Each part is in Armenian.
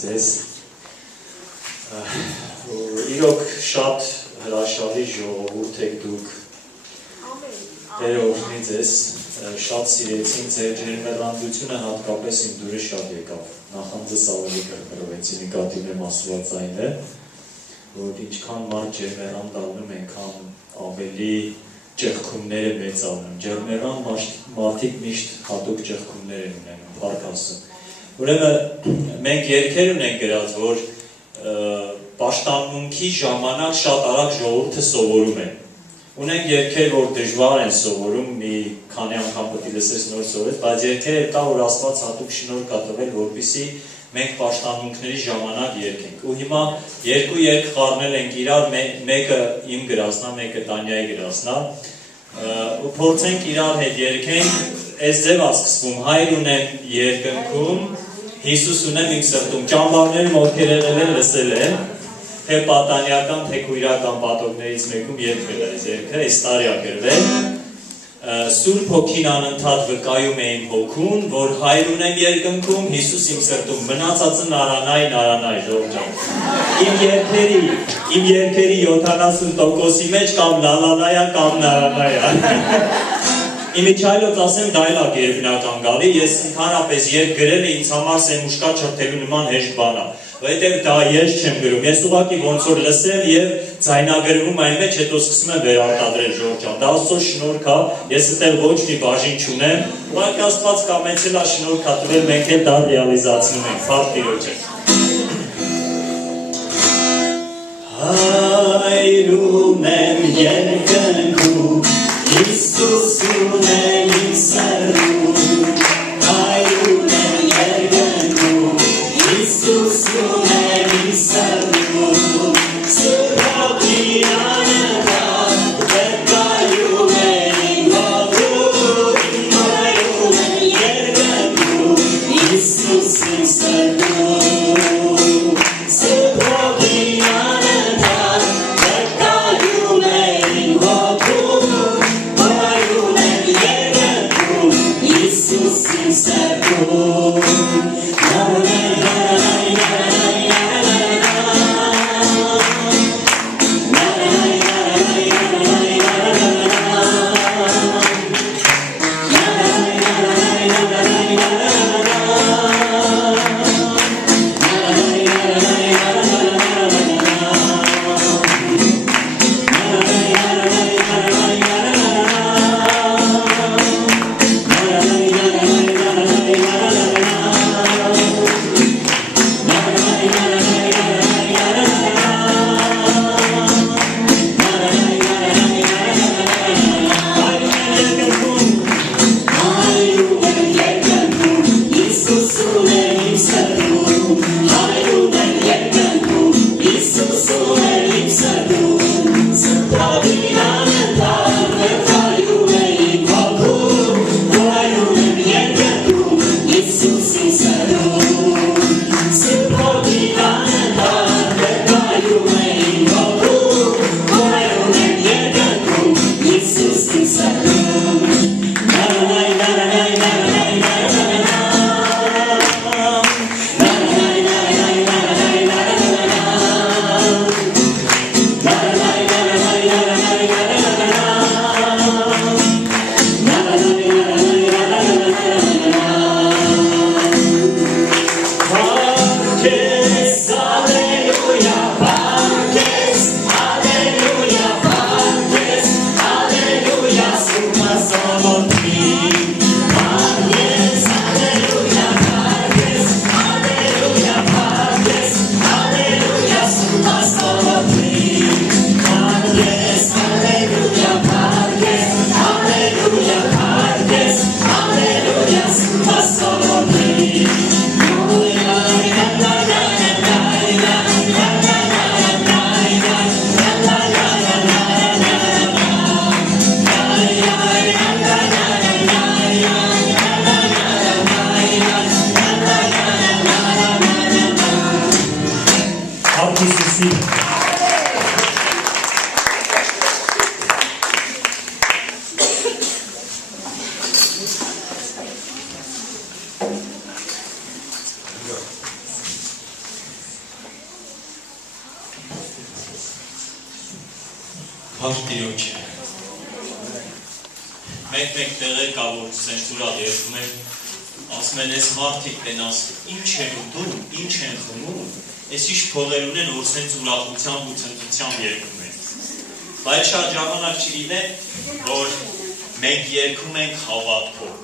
ձեզ։ Իրոք շատ հրաշալի ժողովուրդ եք դուք։ Տերը օրհնի ձեզ, շատ սիրեցին ձեր ջերմեռանդությունը, հատկապես իմ դուրը շատ եկավ։ Նախանձս ավելի կրկնվեցի նկատի ունեմ Աստվածայինը, որ ինչքան մարդ ջերմեռանդ դառնում, այնքան ավելի ճեղքումներ է մեծանում։ Ջերմեռան մարդիկ միշտ հատուկ ճեղքումներ են ունենում, փառք Աստծո։ Ուրեմն մենք երգեր ունենք գրած, որ պաշտամունքի ժամանակ շատ արագ ժողովուրդը սովորում է։ Ունենք երգեր, որ դժվար են սովորում, մի քանի անգամ պետք է լսես նոր սովորես, բայց երգեր կա, որ Աստված հատուկ շնորհ կա տվել, որպեսզի մենք պաշտամունքների ժամանակ երգենք։ Ու հիմա երկու երգ խառնել ենք իրար, մեկը իմ գրածն է, մեկը Տանյայի գրածն է, ու փորձենք իրար հետ երգենք, այս ձև է սկսվում, հայր ունեմ երկնքում, Հիսուս ունեմ իմ սրտում, ճամբարները ովքեր եղել են լսել են, թե պատանյական, թե քույրական պատողներից մեկում երգվել է այս երգը, այս տարի է գրվել, Սուրբ Հոգին անընդհատ վկայում է իմ հոգուն, որ հայր ունեմ երկնքում, Հիսուս իմ սրտում, մնացածը նարանայ, ժողովուրդ ջան։ Իմ երգերի 70%-ի մեջ կամ լալալայա, կամ նարանայա։ Իմիջայլոց ասեմ դայլակ երբնական գալի, ես ընդհանրապես երգ գրել է ինձ համար սեմուշկա չրթելու նման հեշտ բան է, որովհետև դա ես չեմ գրում, ես ուղղակի ոնց որ լսեմ և ձայնագրվում այն մեջ, հետո սկսում եմ վերարտադրել ժողովուրդ ջան, դա Աստծո շնորհք է, ես այդտեղ ոչ մի բաժին չունեմ, ուղղակի Աստված կամեցել է շնորհք է տվել, մենք էլ դա ռեալիզացնում ենք, փառք Տիրոջը։ Հայր ունեմ երկնքում, Հիսուս ունեմ իմ սրտում, հայր ունեմ երկնքում, Հիսուս ունեմ իմ սրտում, Սուրբ Հոգին անընդհատ վկայում է իմ հոգում, հայր ունեմ երկնքում, Հիսուս իմ սրտում, Սուրբ Հոգին անընդհատ վկայում է իմ հոգում, Jesus is that good. Փառք մեկ տեղեր կա, որ սենց ուրախ երկում են, ասում են, ես մարդիկ տենաս, ինչ են ուտում, ինչ են խմում, ես ինչ փողեր ունեն, որ սենց ուրախությամբ ու ցնծությամբ երկում են։ Բայց շատ ժամանակ չլինեն, որ մենք երկում ենք հավատքով,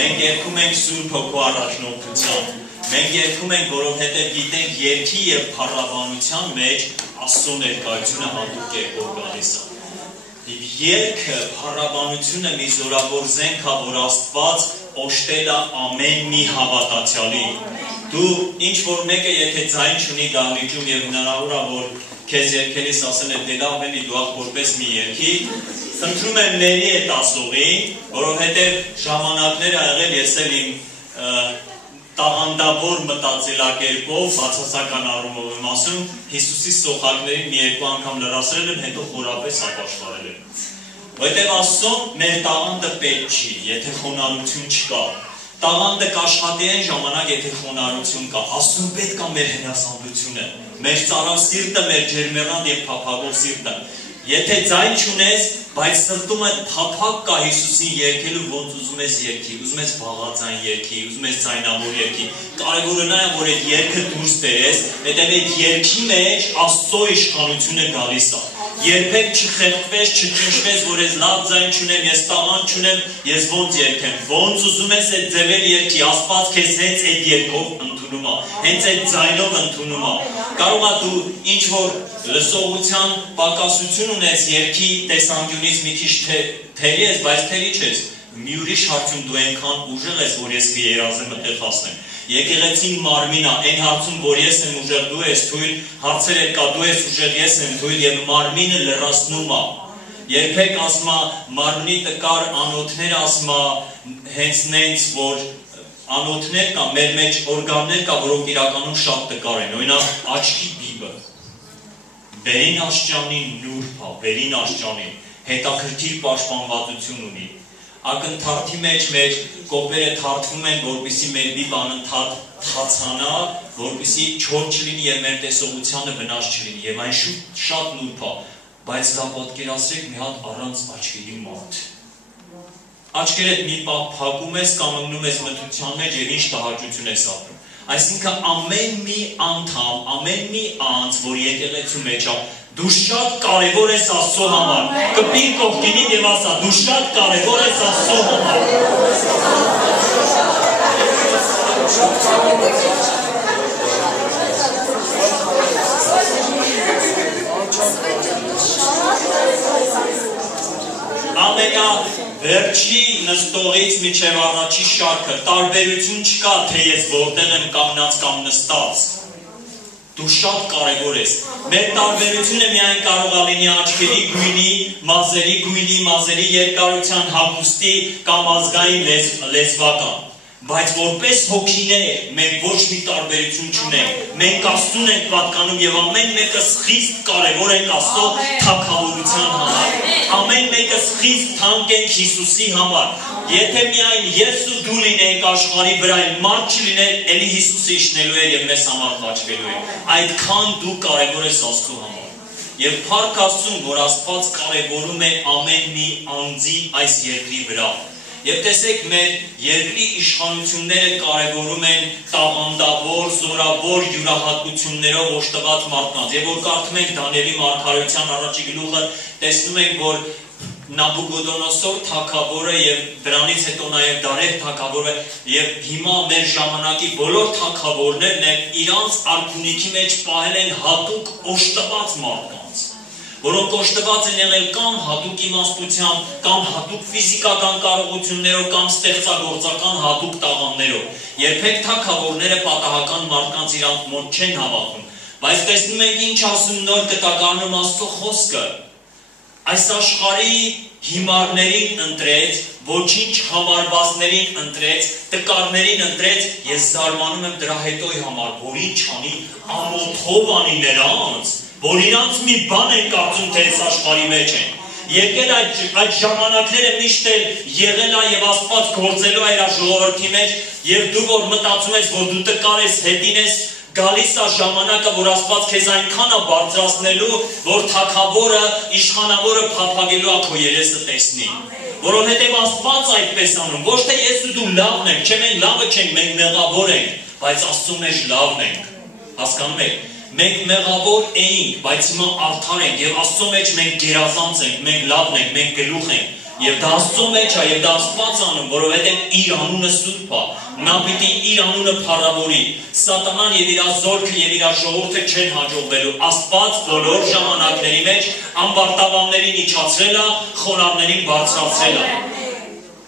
մենք երկում ենք Սուրբ Հոգու առաջնորդությամբ, մենք երկում ենք, որովհետև գիտենք երգի և փառաբանության մեջ Աստծո ներկայությունը հատուկ կերպով գալիս է։ Երգը, փառաբանությունը մի զորավոր զենք է, որ Աստված օժտել է ամեն մի հավատացյալի։ Դու ինչ որ մեկը եթե ձայն չունի դահլիճում եւ հնարավոր է որ քեզ երգելիս ասեն է դե լավ էլի դու որպես մի երգի, խնդրում եմ ների այդ ասողին, որովհետեւ ժամանակներ ա եղել ես էլ իմ տաղանդավոր մտածելակերպով բացասական առումով եմ ասում Հիսուսի սոխակներին մի երկու անգամ լրացրել եմ, հետո խորապես ապաշխարել եմ։ Որտեղ ասում մեր տաղանդը պետք չի, եթե խոնարհություն չկա։ Տաղանդը կաշխատի այն ժամանակ, եթե խոնարհություն կա։ Ասում պետք է մեր հնասանդությունը, մեր ծարավ սիրտը, մեր ջերմեռանդ եւ փափագող սիրտը։ Եթե ձայն չունես, բայց սրտումը փափակ կա Հիսուսին երգելու, ոնց ուզում ես երգի, ուզում ես բաղաձայն երգի, ուզում ես ձայնավոր երգի։ Կարևորը նա է, որ այդ երգը դուրս բերես, հետև այդ երգի մեջ Աստծո իշխանությունը գալիս է։ Երբեք չխեղդվես, չճնշվես, որ ես լավ ձայն չունեմ, ես տաղանդ չունեմ, ես ոնց երգեմ։ Ոնց ուզում ես այդ ձևեր երգի, Աստված քեզ հենց այդ երգով ընդունում է, հենց այդ ձայնով ընդունում է։ Կարող է դու ինչ որ լսողության պակասություն ունես երգի տեսանկյունից մի քիչ թերի ես, բայց թերի չես։ Մի ուրիշ հարցում դու այնքան ուժեղ ես, որ ես կերազեմ մտեղ հասնեմ։ Եկեղեցին մարմին է, այն հարցում, որ ես եմ ուժեղ, դու ես թույլ, հարցերը կա դու ես ուժեղ, ես եմ թույլ եւ մարմինը լրացնում է։ Երբեք ասում է մարմնի տկար անոթները ասում է հենց նենց որ անոթներ կա, մեր մեջ օրգաններ կա, որոնք իրականում շատ տկար են։ Օրինակ աչքի բիբը, վերին աշճանին նուրբ է, վերին աշճանին հետաքրքիր պաշտպանվածություն ունի։ Ակնթարթի մեջ մեր կոպերը թարթվում են, որպեսզի մեր բիբը անընդհատ թացանա, որպեսզի չոր չլինի եւ մեր տեսողությանը վնաս չլինի եւ այն շատ նուրբ է, բայց դա պատկերացրեք մի հատ առանց աչքերի մարդ։ Աչքերդ մի պահ փակում ես կամ ընկնում ես մթության մեջ եւ ինչ տհաճություն ես ապրում։ Այսինքն ամեն մի անդամ, ամեն մի անձ, որ եկեղեցու մեջ է, դու շատ կարևոր ես Աստծո համար։ Կպիր կողքինին եւ ասա, դու շատ կարևոր ես Աստծո համար։ Վերջի նստողից միջև առաջի շարքը տարբերություն չկա, թե ես որտեղ եմ կանգնած կամ նստած։ Դու շատ կարևոր ես։ Մեր տարբերությունը միայն կարող է լինի աչքերի գույնի, մազերի երկարության, հագուստի կամ ազգային լեզվական։ Բայց որպես հոգիներ մենք ոչ մի տարբերություն չունենք։ Մենք Աստծուն ենք պատկանում եւ ամեն մեկս խիստ կարևոր ենք Աստծո թագավորության համար։ Ամեն մեկս խիստ թանկ ենք Հիսուսի համար։ Եթե միայն ես ու դու լինենք աշխարհի վրա, մարդ չլիներ, ելի Հիսուսը իշխնելու էր եւ մեզ համար խաչվելու էր։ Այդքան դու կարևոր ես Աստծո համար։ Եվ փառք Աստծուն, որ Աստված կարևորում է ամեն մի անձի այս երկրի վրա։ Եվ տեսեք մեր երկրի իշխանությունները կարևորում են տաղանդավոր, զորավոր յուրահատկություններով օժտված մարդկանց։ Եվ որ կարդում ենք Դանիելի մարգարեության առաջի գլուխը, տեսնում ենք, որ Նաբուգոդոնոսոր թագավորը եւ դրանից հետո նաեւ Դարեհ թագավորը եւ հիմա մեր ժամանակի բոլոր թագավորներն են իրանց արքունիքի մեջ պահել են հատուկ օժտված մարդկանց, որոնք օժտված են եղել կամ հատուկ իմաստությամբ, կամ հատուկ ֆիզիկական կարողություններով, կամ ստեղծագործական հատուկ տաղանդներով։ Երբեք թագավորները պատահական մարդկանց իրանք մոտ չեն հավաքում, բայց տեսնում ենք ինչ ասում նոր կտակարանում Աստծո խոսքը։ Այս աշխարհի հիմարներին ընտրեց, ոչինչ համարվածներին ընտրեց, տկարներին ընտրեց, ես զարմանում եմ դրա հետոյի համար, որ ինչ անի, ամոթով անի նրանց, որ իրանց մի բան են կարծում, թե այս աշխարհի մեջ են։ Եկել այդ ժամանակները միշտ էլ եղել է եւ Աստված գործելու է իր ժողովրդի մեջ, եւ դու որ մտածում ես, որ դու տկար ես, հետին ես, Գալիս է ժամանակը, որ Աստված քեզ այնքան է բարձրացնելու, որ թագավորը, իշխանավորը փափագելու է քո երեսը տեսնի։ Որովհետև Աստված այդպես անում, ոչ թե ես ու դու լավն ենք, չէ մենք լավը չենք, մենք մեղավոր ենք, բայց Աստծո մեջ լավն ենք։ Հասկանում եք։ Մենք մեղավոր էինք, բայց հիմա արդար ենք եւ Աստծո մեջ մենք գերազանց ենք, մենք լավն ենք, մենք գլուխ ենք։ Եվ դա Աստծո մեջ է, եւ դա Աստված անում, որովհետեւ իր անունը սուրբ է։ Նա պիտի իր անունը փառավորի։ Սատանան եւ իր զորքը եւ իր ժողովուրդը չեն հաջողվելու։ Աստված բոլոր ժամանակների մեջ ամբարտավաններին իջացրել է, խոնարհներին բարձրացրել է։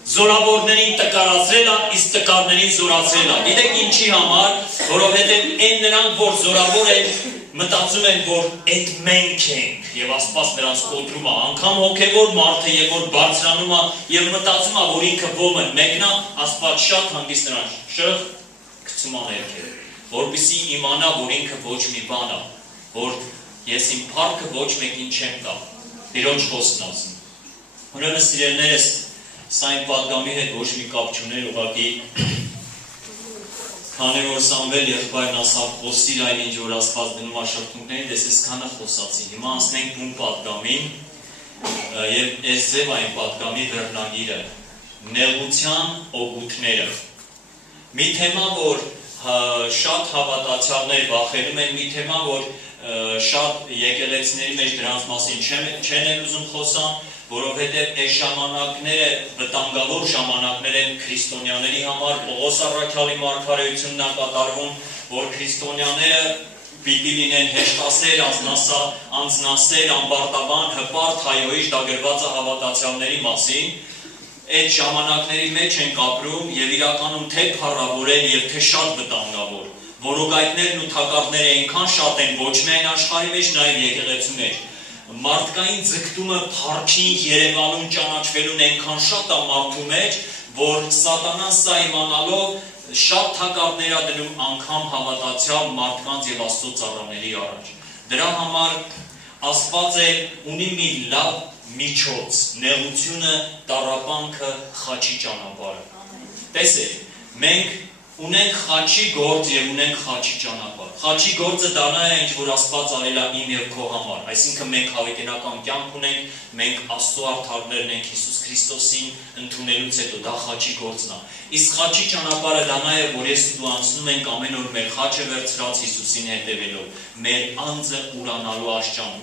Զորավորներին տկարացրել է, իսկ տկարներին զորացրել է։ Գիտեք ինչի համար, որովհետեւ այն նրանք, որ զորավոր են, մտածում են, որ այդ մենք ենք, եւ Աստված նրանց կոտրում է, անգամ հոգեվոր մարդը, եւ որ բարձրանում է եւ մտածում է, որ ինքը ո՞մ է, մեկն է, Աստված շատ հանգիստ նրան շրխ գցում է ներքև, որպեսզի իմանա, որ ինքը ոչ մի բան է, որ ես իմ փառքը ոչ մեկին չեմ տա։ Տիրոջ խոսքն ասում։ Ուրեմն սիրելիներս, սա այն պատգամի հետ ոչ մի կապ չուներ, ուղղակի քանի որ Սամվել եղբայրն ասավ խոսիր այն ինչ որ Աստված դնում է շրթունքներին, դες ես քանը խոսացի։ Հիմա անցնենք ում պատգամին, եւ այս ձև այն պատգամի վերնագիրը նեղության օգուտները։ Մի թեմա, որ շատ հավատացյալներ վախենում են, մի թեմա, որ շատ եկեղեցիների մեջ դրանց մասին չեն ուզում խոսան, որովհետև այս ժամանակները վտանգավոր ժամանակներ են քրիստոնյաների համար, Պողոս առաքյալի մարգարեությունն է կատարվում, որ քրիստոնյաները պիտի լինեն հեշտասեր, անձնասեր, ամբարտավան, հպարտ, հայոյիչ, դա գրված է հավատացյալների մասին։ Այդ ժամանակների մեջ ենք ապրում եւ իրականում թե փառավոր են եւ թե շատ վտանգավոր։ Որոգայթներն ու թակարդները այնքան շատ են ոչ միայն աշխարհի մեջ, նաեւ եկեղեցու մեջ։ Մարդկային ձգտումը փառքին երևալուն ճանաչվելուն այնքան շատ է մարդու մեջ, որ սատանան սա իմանալով շատ թակարդներ է դնում անգամ հավատացյալ մարդկանց եւ Աստծո ծառաների առաջ։ Դրա համար Աստված ունի մի լավ միջոց, նեղությունը, տառապանքը, խաչի ճանապարհը։ Տեսեք, մենք ունենք խաչի գործ եւ ունենք խաչի ճանապարհ։ Խաչի գործը դա է, ինչ որ Աստված արել է իմ եւ քո համար։ Այսինքն մենք հավիտենական կյանք ունենք, մենք Աստծո արդարներն ենք Հիսուս Քրիստոսին ընդունելուց հետո, դա խաչի գործն է։ Իսկ խաչի ճանապարհը դա է, որ ես ու դու անցնում ենք ամեն օր մեր խաչը վերցրած Հիսուսին հետևելով, մեր անձը ուրանալու աշճան,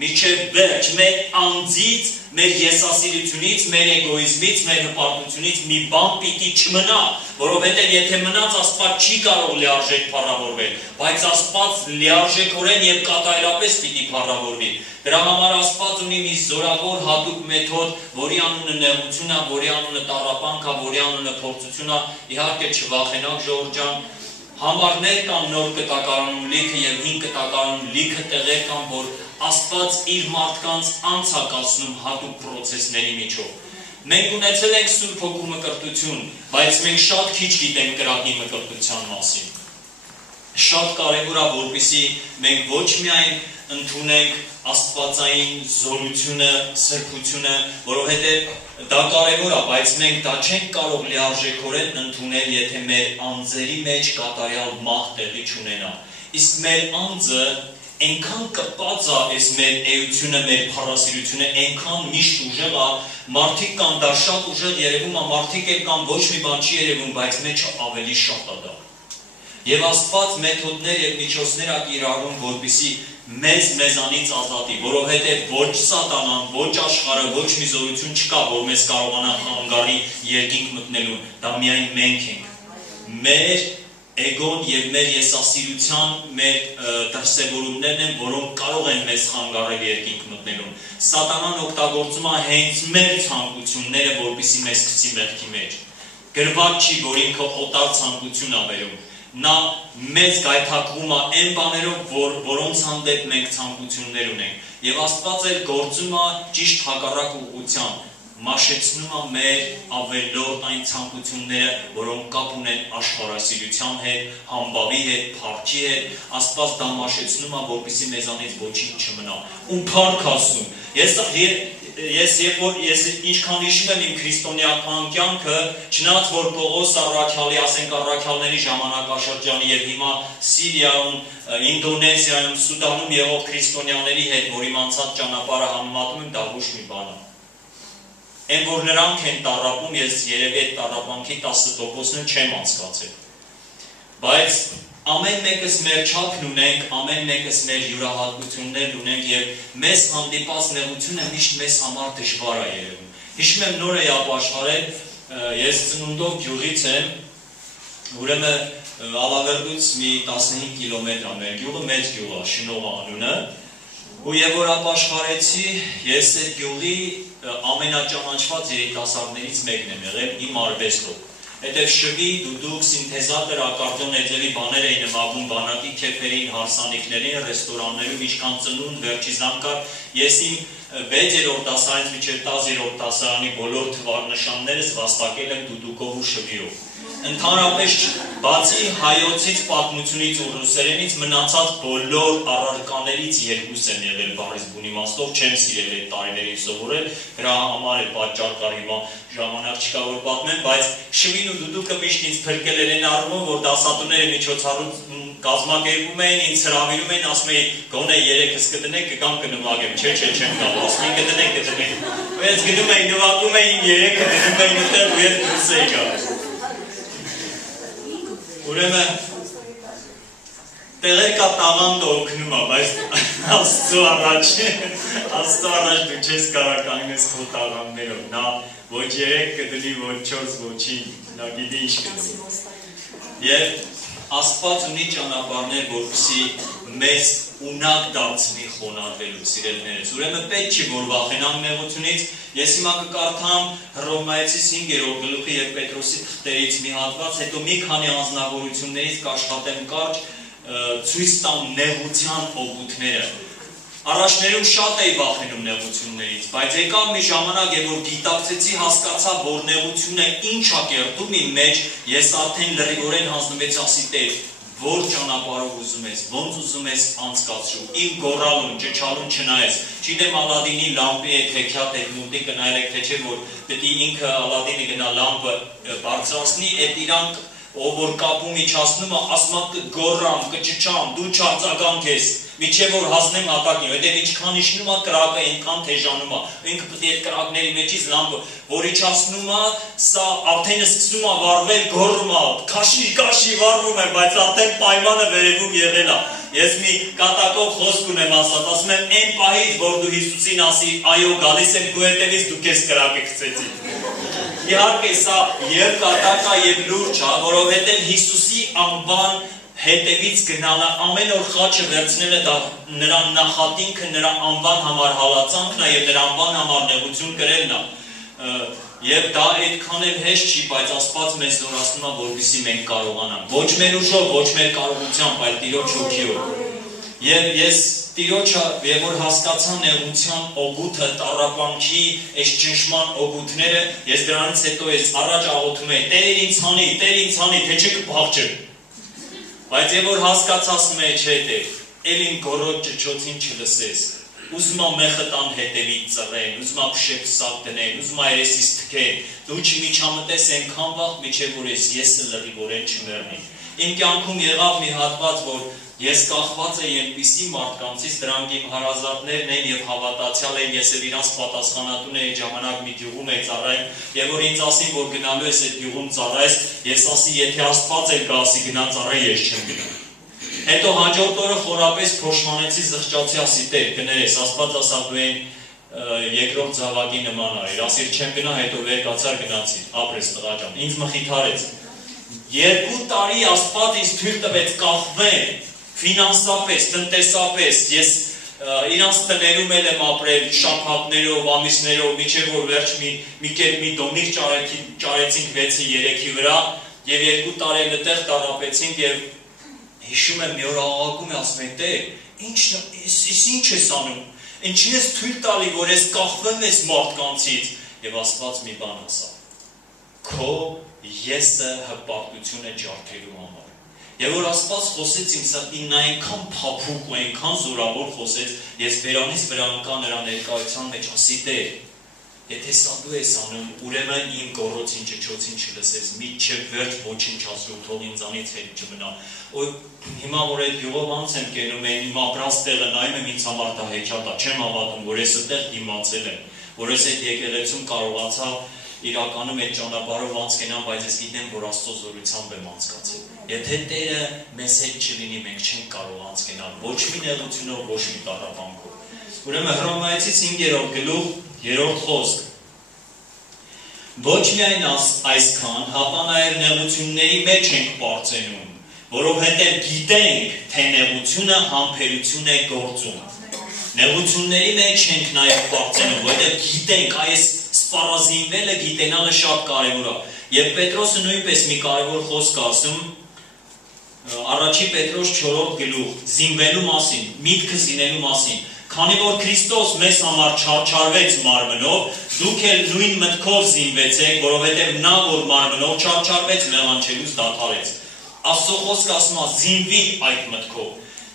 միջև վերջ, մեր անձից, մեր եսասիրությունից, մեր էգոիզմից, մեր հպարտությունից մի բան պիտի չմնա, որովհետև եթե մնաց Աստված չի կարող լիարժեք փառավորվել, բայց Աստված լիարժեքորեն եւ կատարելապես պիտի փառավորվի։ Դրա համար Աստված ունի մի զորավոր հատուկ մեթոդ, որի անունը նեղություն է, որի անունը տառապանք է, որի անունը փորձություն է, իհարկե չվախենաք ժողովուրդ ջան, համարներ կան նոր կտակարանում լիքը եւ հին կտակարանում լիքը տեղեր կան, որ Աստված իր մարդկանց անցակացնում հատուկ process-ների միջով։ Մենք ունեցել ենք Սուրբ Հոգու մկրտություն, բայց մենք շատ քիչ գիտենք կրակի մկրտության մասին։ Շատ կարևոր է, որպեսզի մենք ոչ միայն ընդունենք աստվածային զորությունը, սրբությունը, որովհետև դա կարևոր է, բայց մենք դա չենք կարող լիարժեքորեն ընդունել, եթե մեր անձերի մեջ կատարյալ մահ տեղի չունենա։ Իսկ մեր անձը այնքան կպած է այս մեր էությունը, մեր փառասիրությունը, այնքան միշտ ուժեղ է, մարդիկ կան դա շատ ուժեղ երևում է, մարդիկ էլ կան ոչ մի բան չի երևում, բայց մեջը ավելի շատ է դա։ Եվ Աստված մեթոդներ եւ միջոցներ ա կիրառում, որպեսզի մեզանից ազատի, որովհետև ոչ սատանան, ոչ աշխարհը, ոչ մի զորություն չկա, որ մեզ կարողանա հանգարի երկինք մտնելուն, դա միայն մենք ենք։ Մեր էգոն եւ մեր եսասիրության, մեր դրսևորումներն են, որոնք կարող են մեզ խանգարել երկինք մտնելուն։ Սատանան օգտագործում է հենց մեր ցանկությունները, որպեսզի մեզ գցի մեղքի մեջ։ Գրված չի, որ ինքը օտար ցանկություն է բերում։ Նա մեզ գայթակղում է այն բաներով, որոնց հանդեպ մենք ցանկություններ ունենք։ Եվ Աստված էլ գործում է ճիշտ հակառակ ուղղությամբ, մաշեցնում է մեր ավելորդ այն ցանկությունները, որոնք կապ ունեն աշխարհասիրության հետ, համբավի հետ, փառքի հետ։ Աստված դա մաշեցնում է, որպեսզի մեզանից ոչինչ չմնա։ Ու փառք ասում։ ես ինչքան հիշում եմ իմ քրիստոնեական կյանքը, չնայած որ Պողոս առաքյալի, ասենք առաքյալների ժամանակաշրջանի եւ հիմա Սիրիայում, Ինդոնեզիայում, Սուդանում եղող քրիստոնյաների հետ, որ իմ անցած ճանապարհը համեմատում եմ, դա ոչ մի բան է։ Այն որ նրանք են տառապում, ես երևի այդ տառապանքի 10%-ն չեմ անցկացել։ Բայց ամեն մեկս մեր չափն ունենք, ամեն մեկս մեր յուրահատկություններն ունենք եւ մեզ հանդիպած նեղությունը միշտ մեզ համար դժվար է երևում։ Հիշում եմ նոր էի ապաշխարել, ես ծնունդով գյուղից եմ, ուրեմն Ալավերդուց մի 15 կիլոմետր է մեր գյուղը, մեծ գյուղ է, Շնող անունը, ու եւ որ ապաշխարեցի, ես այդ գյուղի ամենաճանաչված երիտասարդներից մեկն եմ եղել իմ արվեստով։ Հետև շվի, դուդուկ, սինթեզատոր, ակարդիոն էջերի բաներ էին նվագում բանակի քեֆերին, հարսանիքներին, ռեստորաններում, ինչքան ծնունդ, վերջի զանգար, ես իմ 6-րդ դասարանից մինչև 10-րդ դասարանի բոլոր թվարնշաններս վաստակել եմ դուդուկով ու շվիով։ Ընդհանրապես բացի հայոցից պատմությունից ու ռուսերենից մնացած բոլոր առարկաներից երկուս են եղել բառից բուն իմաստով, չեմ սիրել այդ տարիներին սովորել, դրա համար է պատճառ կար հիմա ժամանակ չկա որ պատմեմ, բայց շվին ու դուդուկը միշտ ինձ փրկել են այն առումով, որ դասատուները միջոցառում կազմակերպում էին, ինձ հրավիրում էին, ասում էին գոնե 3-ս կդնենք, կգամ կնվագեմ, չեմ գալ, ասում էին կդնենք, ու ես գնում էին նվագում էին 3-ը դնում էին ուտեղ ու ես դուրս էի գալիս։ Ուրեմն տեղեր կա տաղանդը օգնում է, բայց Աստծո առաջ դու չես կարող կանգնես քո տաղանդներով, նա ոչ 3 կդնի, ոչ 4, ոչինչ, նա գիտի ինչ կդնի։ Եվ Աստված ունի ճանապարհներ, որպեսզի մեզ ունակ դարձնի խոնարհվելու սիրելիներս։ Ուրեմն պետք չի որ վախենանք նեղությունից։ Ես հիմա կկարդամ Հռոմայեցիս 5-րդ գլուխի եւ Պետրոսի թղթերից մի հատված, հետո մի քանի անձնավորություններից կաշխատեմ կարճ ցույց տամ նեղության օգուտները։ Առաջներում շատ էի վախենում նեղություններից, բայց եկավ մի ժամանակ, երբ որ գիտակցեցի, հասկացա, որ նեղությունը ինչ է կերտում իմ մեջ, ես արդեն լրիվորեն հանձնվեցի, ասի Տեր, որ ճանապարհով ուզում ես, ոնց ուզում ես անցկացրու, իմ գոռալուն, ճչալուն չնայես, չգիտեմ Ալադինի լամպի հետ հեքիաթ հետ մուտիկ նայեք, թե չէ որ պետք է ինքը Ալադինը գնա լամպը բարձրացնի, այդ իրանք ով որ կապում իջացնում է, ասում է կգոռամ, կճչամ, դու չարձագանք ես, միջև որ հասնեմ հատակին, հետև ինչքան իջնում է կրակը այնքան թեժանում է, ինքը պետք է այդ կրակների մեջից լամպը, որ իջացնում է, սա արդեն սկսում է վառվել, գոռում է, քաշի վառվում է, բայց արդեն պայմանը վերևում եղել է։ Ես մի կատակով խոսք ունեմ ասած, ասում եմ այն պահից, որ դու Հիսուսին ասի, այո գալիս եմ քո հետևից, դու քեզ կրակը գցեցի։ Իհարկե սա եւ կատակա եւ լուրջ է, որովհետեւ Հիսուսի անվան հետևից գնալը ամեն օր խաչը վերցնելը դա նրա նախատինքը, նրա անվան համար հալածանքն է եւ նրա անվան համար նեղություն կրելն է։ Եվ դա այդքան էլ հեշտ չի, բայց Աստված մեզ զորացնում է, որպեսզի մենք կարողանանք։ Ոչ մեր ուժով, ոչ մեր կարողությամբ, այլ Տիրոջ հոգիով։ Եվ ես Տիրոջը, երբ որ հասկացա նեղության օգուտը, տառապանքի, այս ճնշման օգուտները, ես դրանից հետո ես առաջ աղոթում եի, Տեր ինձ հանի, թե չէ կփախչեմ։ Բայց երբ որ հասկացա, ասում եի, չէ Տեր, էլ իմ գոռոջ ճչոցին չլսես։ Ուզում եմ մեղը տան հետևից ծռեն, ուզում եմ փշեք սակ դնեն, ուզում եմ երեսից թքեն, դու չմիջամտես այնքան վաղ, միջև որ եսը լրիվորեն չմեռնի։ Իմ կյանքում եղավ մի հատված, որ ես կախված էի այնպիսի մարդկանցից, դրանք իմ հարազատներն են եւ հավատացյալ են, ես եւ իրանց պատասխանատուն էի ժամանակ մի գյուղում էի ծառայում, եւ որ ինձ ասին, որ գնալու ես այդ գյուղում ծառայես, ես ասի, եթե Աստված էլ գասի գնա ծառայ, ես չեմ գնա։ Հետո հաջորդ օրը խորապես փոշմանեցի զղջացի, ասի Տեր, կներես, Աստված ասա դու այն երկրորդ զավակի նման արիր, ասիր չեմ գնա, հետո վեր կացար գնացի, ապրես տղա ջան, ինձ մխիթարեց։ 2 տարի Աստված ինձ թույլ տվեց կախվել, ֆինանսապես, տնտեսապես, ես իրանց տներում էլ եմ ապրել շաբաթներով, ամիսներով, միջև որ վերջ մի դոմիկ ճարեցինք 6-3-ի վրա եւ 2 տարի այդտեղ տառապեցինք եւ հիշում եմ մի օր աղաղակում եմ ասում եմ Տեր, ինչ ես անում, ինչին ես թույլ տալի, որ ես կախվեմ ես մարդկանցից եւ Աստված մի բան ասա, քո եսը հպարտությունը ջարդելու համար, Եվ որ Աստված խոսեց իմ սրտին, նա այնքան փափուկ ու այնքան զորավոր խոսեց, ես բերանից վրա ընկա նրա ներկայության մեջ, ասի Տեր, եթե սա դու ես անում, ուրեմն իմ գոռոցին ճչոցին չլսես, մինչև վերջ ոչինչ ասու, թող ինձանից հետ չմնա։ Ու հիմա որ այդ յուղով անց եմ կենում, իմ ապրած տեղը նայում եմ ինձ համար դա հեչատա, չեմ հավատում, որ ես այդտեղ դիմացել եմ, որ ես այդ եկեղեցում կարողացա իրականում այդ ճանապարհով անց կենամ, բայց ես գիտեմ, որ Աստծո զորությամբ եմ անցկացել։ Եթե Տերը մեզ հետ չլինի, մենք չենք կարող անց կենալ, ոչ մի նեղությունով, ոչ մի տառապանքով։ Ուրեմն Հռոմայեցիս 5-րդ գլուխ 3-րդ խոսք։ Ոչ միայն այսքան, հապա նաև նեղությունների մեջ ենք պարծենում, որովհետև գիտենք, թե նեղությունը համբերություն է գործում։ Նեղությունների մեջ ենք նաև պարծենում, որովհետև գիտենք, այս սպառազինվելը գիտենալը շատ կարևոր է։ Եվ Պետրոսը նույնպես մի կարևոր խոսք ասում, առաջի Պետրոս 4-րդ գլուխ, զինվելու մասին, միտքը զինելու մասին։ Քանի որ Քրիստոս մեզ համար չարչարվեց մարմնով, դուք էլ նույն մտքով զինվեցեք, որովհետև նա, որ մարմնով չարչարվեց, մեղանչելուց դադարեց։ Աստծո խոսքը ասում է, զինվի այդ մտքով։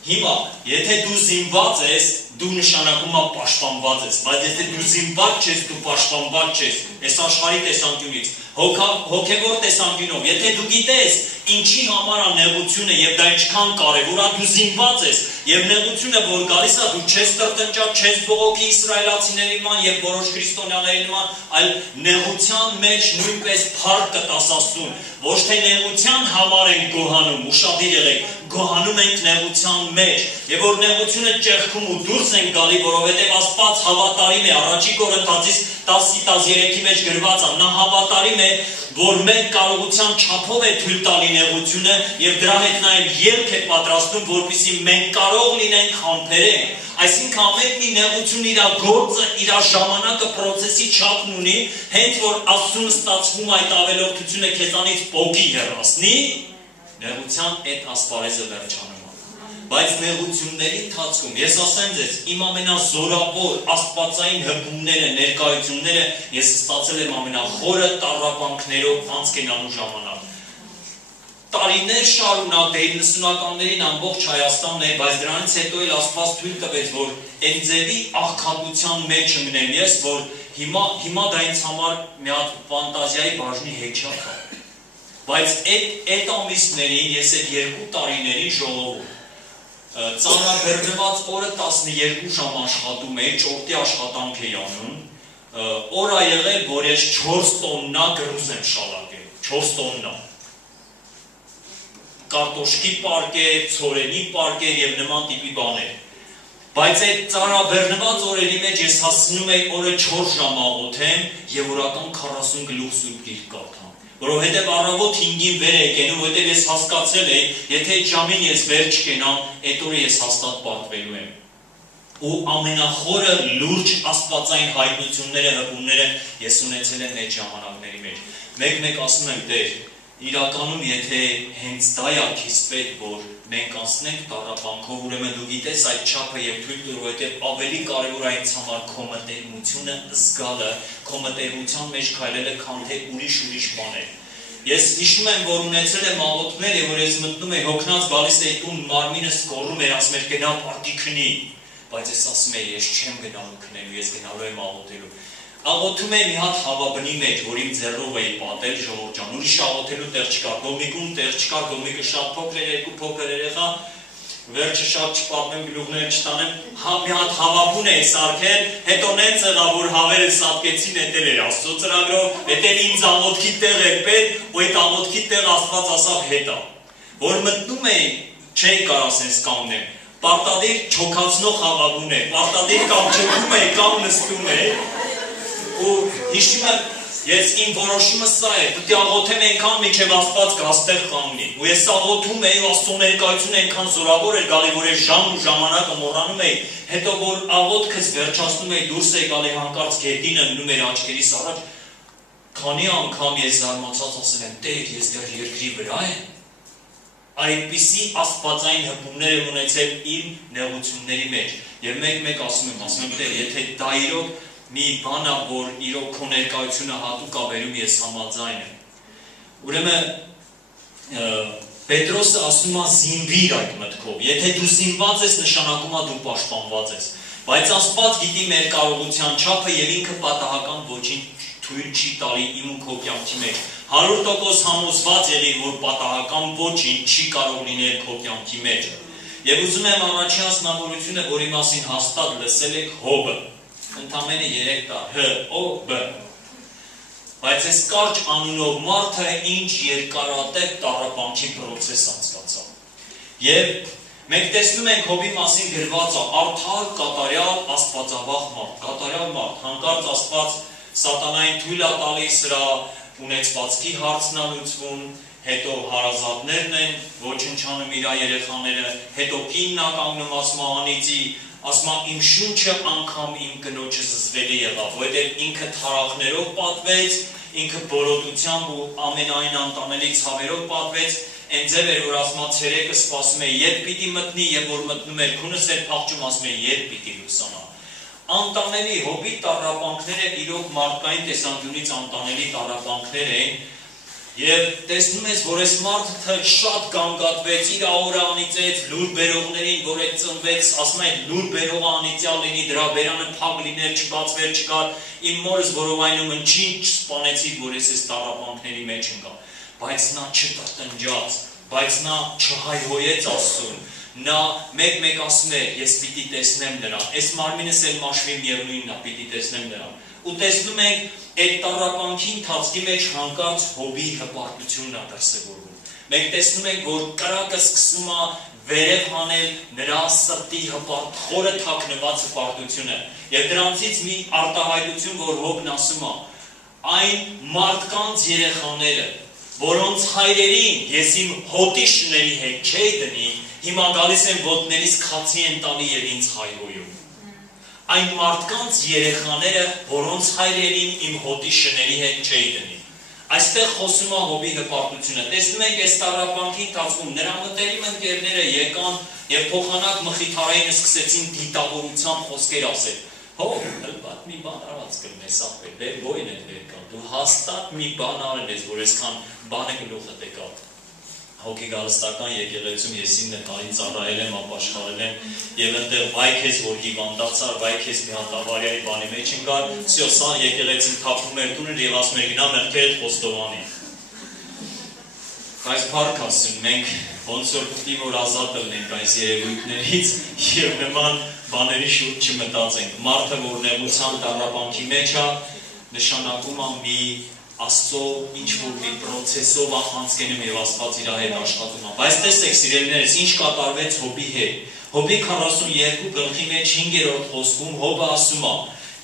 Հիմա, եթե դու զինված ես, դու նշանակում է պաշտպանված ես, բայց եթե դու զինված չես, դու պաշտպանված չես, այս աշխարհի տեսանկյունից, հոգևոր տեսանկյունով, եթե դու գիտես, ինչի համար է նեղությունը եւ դա ինչքան կարեւոր է, դու զինված ես եւ նեղությունը որ գալիս է, դու չես տրտնջա, չես բողոքի իսրայելացիների նման եւ որոշ քրիստոնյաների նման, այլ նեղության մեջ նույնպես փառք կտաս Աստծուն, ոչ թե նեղության համար են գոհանում, ուշադիր եղեք, գոհանում ենք նեղության մեջ եւ որ նեղությունը ճեղքում ու դուրս են գալի, որովհետեւ Աստված հավատարիմ է, առաջի Կորինթացիս 10:13-ի մեջ գրված է, նա հավատարիմ է, որ մեր կարողության չափով է թույլ տալի նեղությունը եւ դրա հետ նաեւ ելք է պատրաստում, որպեսզի մենք կարող լինենք համբերենք։ Այսինքն ամեն մի նեղություն իր գործը, իր ժամանակը, process-ի չափն ունի, հենց որ Աստծուն ստացվում այդ ավելորդությունը քեզանից պոկի հեռացնի, նեղության այդ ասպարեզը վերջանում է։ Բայց նեղությունների ընթացքում ես ասեմ ձեզ, իմ ամենազորավոր աստվածային հպումները, ներկայությունները ես ստացել եմ ամենախորը տառապանքներով անց կենալու ժամանակ։ Տարիներ շարունակ 90-ականներին ամբողջ Հայաստանն էր, բայց դրանից հետո էլ Աստված թույլ տվեց, որ այն ձևի աղքատության մեջ մնեմ ես, որ հիմա դա ինձ համար մի հատ ֆանտազիայի բաժնի հեքիաթ է։ Բայց այդ ամիսներին ես այդ 2 տարիների ժողովում ծանրաբեռնված օրը 12 ժամ աշխատում էի, ճորտի աշխատանք էի անում, օր ա եղել, որ ես 4 տոննա գրուզ եմ շալակել, 4 տոննա։ Կարտոշկի պարկեր, ցորենի պարկեր եւ նման տիպի բաներ։ Բայց այդ ծանրաբեռնված օրերի մեջ ես հասնում էի օրը 4 ժամ աղոթեմ եւ օրական 40 գլուխ Սուրբ Գիրք կարդամ։ Որովհետև առավոտ 5-ին վեր եկենում, որովհետև ես հասկացել էի, եթե այդ ժամին ես վեր չկենամ, այդ օրը ես հաստատ պարտվելու եմ։ Ու ամենախորը լուրջ աստվածային հայտնությունները, հպումները ես ունեցել եմ այդ ժամանակների մեջ։ Մեկ ասում եմ Տեր, իրականում եթե հենց դա է քեզ պետք, որ մենք անցնենք տառապանքով, ուրեմն դու գիտես այդ չափը եւ թույլ տուր, որովհետեւ ավելի կարեւոր է ինձ համար քո մտերմությունը զգալը, քո մտերմության մեջ քայլելը, քան թե ուրիշ բաներ։ Ես հիշում եմ, որ ունեցել եմ աղոթներ եւ որ ես մտնում եի հոգնած գալիս էի տուն, մարմինս կոռում էր, ասում էր գնա պարտի քնի, բայց ես ասում եի ես չեմ գնալու քնելու, ես գնալու եմ աղոթելու։ Աղոթում եմ մի հատ հավաբնի մեջ, որ իմ ձեռով էի պատել ժողովուրդ ջան, ուրիշ աղոթելու տեղ չկար, Դոմիկում տեղ չկար, Դոմիկը շատ փոքր էր, 2 փոքր երեխա, վերջը շատ չպատմեմ, գլուխները չտանեմ, մի հատ հավաբուն էի սարքել, հետո նենց եղավ, որ հավերը սատկեցին, էտել էր Աստծո ծրագրով, էտել ինձ աղոթքի տեղ էր պետք, ու այդ աղոթքի տեղ Աստված ասավ հետա, որ մտնում էի, չէի կարող ասես կանգնեմ, պարտադիր չոքացնող հավաբուն է, պարտադիր կամ չոքում էի, կամ նստում էի, ու հիշում եմ, ես իմ որոշումը սա է, պետք է աղոթեմ այնքան մինչև Աստված գաստեղ կանգնի, ու ես աղոթում էի, Աստծո ներկայությունը այնքան զորավոր էր գալի, որ ես ժամ ու ժամանակը մոռանում էի, հետո որ աղոթքս վերջացնում էի, դուրս էի գալի հանկարծ գետինը մնում էր աչքերիս առաջ, քանի անգամ ես զարմացած ասել եմ, Տեր, ես դեռ երկրի վրա եմ, այդպիսի աստվածային հպումներ եմ ունեցել իմ նեղությունների մեջ, եւ մեկ ասում եմ, Տեր, եթե դա իրոք մի բան է, որ իրոք քո ներկայությունը հատուկ է բերում, ես համաձայն եմ։ Ուրեմն Պետրոսը ասում է զինվիր այդ մտքով։ Եթե դու զինված ես, նշանակում է դու պաշտպանված ես։ Բայց Աստված գիտի մեր կարողության չափը եւ ինքը պատահական ոչինչ թույլ չի տալի իմ ու քո կյանքի մեջ։ 100% համոզված եղիր, որ պատահական ոչինչ չի կարող լինել քո կյանքի մեջ։ Եվ ուզում եմ առաջին անձնավորությունը, որի մասին հաստատ լսել եք, Հոբը։ Ընդամենը 3 տար, Հ-O-B։ Բայց այս կարճ անունով մարդը ինչ երկարատև տառապանքի process անցկացավ։ Եվ մենք տեսնում ենք Հոբի մասին գրված է արդար, կատարյալ, աստվածավախ մարդ, կատարյալ մարդ, հանկարծ Աստված սատանային թույլ է տալիս սրա ունեցվածքի հարցն է լուծվում, հետո հարազատներն են ոչնչանում իր երեխաները, հետո կինն է կանգնում ասում անիծի, ասում իմ շունչը անգամ իմ կնոջը զզվելի եղավ, որովհետև ինքը թարախներով պատվեց, ինքը բոլորությամբ ու ամենայն անտանելի ցավերով պատվեց, այն ձև էր, որ ասում ցերեկը սպասում է երբ պիտի մտնի, եւ որ մտնում էր քունս էր փախչում, ասում է երբ պիտի լուսանա։ Անտանելի Հոբի տառապանքները իրոք մարդկային տեսանկյունից անտանելի տառապանքներ են, եւ տեսնում ես, որ այս մարդը շատ գանգատվեց, իր օրը անիծեց, լուր բերողներին, որ այդ ծնվեց, ասում են լուր բերողը անիծյալ լինի, դրա բերանը փակ լիներ, չբացվեր, չկար, իմ մորս որովայնում ինչին չսպանեցի, որ ես այս տառապանքների մեջ ընկա, բայց նա չտրտնջաց, բայց նա չհայհոյեց Աստծուն, նա մեկ ասում է, ես պիտի տեսնեմ նրան, այս մարմինս էլ մաշվի միևնույնն է, պիտի տեսնեմ նրան, ու տեսնում ենք այդ տառապանքի ընթացքի մեջ հանկարծ Հոբի հպարտությունն է դրսևորվում։ Մենք տեսնում ենք, որ կրակը սկսում է վերև հանել նրա սրտի հպարտ, խորը թաքնված հպարտությունը։ Եվ դրանցից մի արտահայտություն, որ Հոբն ասում է, այն մարդկանց երեխաները, որոնց հայրերին ես իմ հոտի շների հետ չէի դնի, հիմա գալիս են ոտներիս քացի են տալի եւ ինձ հայհոյում։ Այն մարդկանց երեխաները, որոնց հայրերին իմ հոտի շների հետ չէի դնի։ Այստեղ խոսում է Հոբի հպարտությունը։ Տեսնում ենք այս տառապանքի ընթացքում նրա մտերիմ ընկերները եկան եւ փոխանակ մխիթարային սկսեցին դիտավորությամբ խոսքեր ասել։ Հլբատ մի բան արած կլնես ախպեր, բեր բոյն է վեր կան, դու հաստատ մի բան արել ես, որ այսքան բան է գլուխը տեկալ։ Հոգի գալստական եկեղեցում ես 9 տարի ծառայել եմ, ապաշխարել եմ եւ այնտեղ վայ քեզ որ հիվանդացար, վայ քեզ մի հատ ավարիայի բանի մեջ ընկար, всё, սա եկեղեցին թափում էր տունը եւ ասում էր գնա մերքեր Խոստովանի։ Բայց փառք ասում, մենք ոնց որ պիտի որ ազատ լինենք այս երևույթներից եւ նման բաների շուրջ չմտածենք։ Մարդը որ նեղության տառապանքի մեջ է, նշանակում է մի Աստծո ինչ-որ մի պրոցեսով անցկենում եւ Աստված իր հետ աշխատում է։ Բայց տեսեք, սիրելիներս, ինչ կատարվեց Հոբի հետ։ Հոբի 42 գլխի մեջ 5-րդ խոսքում Հոբը ասում է.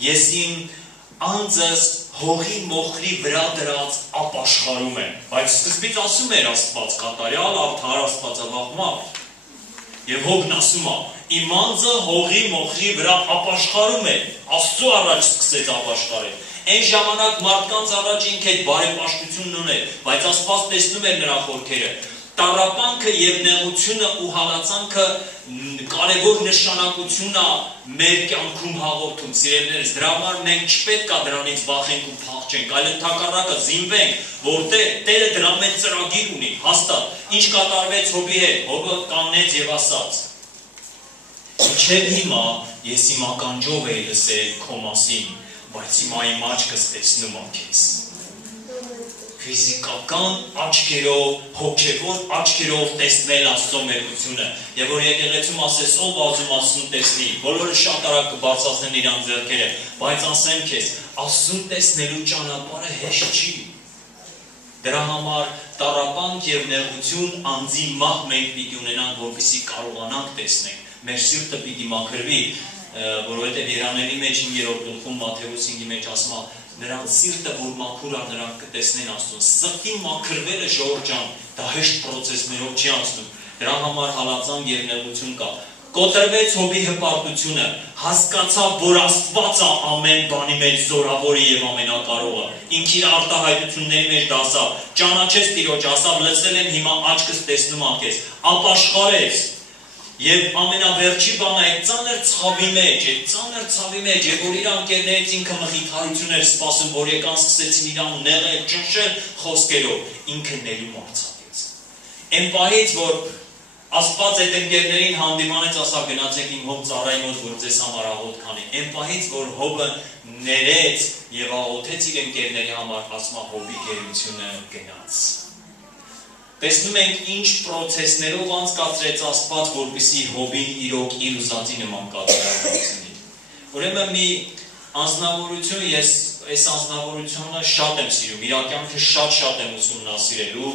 ես իմ անձս հողի մոխրի վրա դրած ապաշխարում եմ։ Բայց սկզբից ասում էր Աստված կատարյալ արդար աստվածավախ մարդ։ Եվ Հոբն ասում է. իմ անձը հողի մոխրի վրա ապաշխարում է։ Աստծո առաջ սկսեց ապաշխարել։ Այն ժամանակ մարդկանց առաջ ինքը այդ բարեպաշտությունն ուներ, բայց Աստված տեսնում էր նրա խորքերը։ Տառապանքը եւ նեղությունը ու հալածանքը կարևոր նշանակություն է մեր կյանքում հաղորդում, սիրելիներս, դրա համար մենք չպետք է դրանից վախենք ու փախչենք, այլ ընդհակառակը զինվենք, որտեղ Տերը դրա մեջ ծրագիր ունի, հաստատ։ Ինչ կատարվեց Հոբի հետ, Հոբը կանգնեց եւ ասաց. Չէ՞ հիմա ես իմ ականջով էի լսել քո մասին, բայց հիմա իմ աչքս տեսնում է քեզ։ Ֆիզիկական աչքերով, հոգևոր աչքերով տեսնել Աստծո մերությունը։ Եվ որ եկեղեցում ասես ով ազում Աստծուն տեսնի, բոլորը շատ արագ կբարձրացնեն իրան ձեռքերը, բայց ասեմ քեզ, Աստծուն տեսնելու ճանապարհը հեշտ չի։ Դրա համար տառապանք եւ նեղություն անձի մահ մենք պիտի ունենանք, որպեսզի կարողանանք տեսնել։ Մեր սիրտը պիտի մաքրվի, որովհետև Երանելի մեջ 5-րդ գլխում Մատթեոս 5-ի մեջ ասում է նրանց սիրտը որ մաքուր է նրանք կտեսնեն Աստծուն։ Սրտի մաքրվելը ժողովուրդ ջան, դա հեշտ process-ներով չի անցնում։ Դրա համար հալածանք եւ նեղություն կա։ Կոտրվեց Հոբի հպարտությունը, հասկացավ, որ Աստված է ամեն բանի մեջ զորավորը եւ ամենակարողը։ Ինքը իր արտահայտությունների մեջ դասավ, ճանաչեց Տիրոջ, ասավ լսել եմ, հիմա աչքս տեսնում ա քեզ, ապաշխարեց։ Եվ ամենավերջի բանը այդ ծանր ցավի մեջ, եւ որ իր անկերներից ինքը մխիթարություն էր սպասում, որ եկան սկսեցին իրան նեղել, ճնշել խոսքերով, ինքը ներում արցակեց։ Այն պահից, որ Աստված այդ ընկերներին հանդիմանեց, ասա գնացեք իմ հոբ ծառայի մոտ, որ ձեզ համար աղոթ քանի։ Այն պահից, որ հոբը ներեց եւ աղոթեց իր ընկերների համար, ասма հոբի գերությունը գնաց։ Տեսնում ենք ինչ պրոցեսներով անցկացրեց Աստված, որպեսզի հոբին իրոք իր ուզածի նման կատարողացնի։ Ուրեմն մի անձնավորություն, ես այս անձնավորությունը շատ եմ սիրում, իր կյանքը շատ եմ ուսումնասիրելու։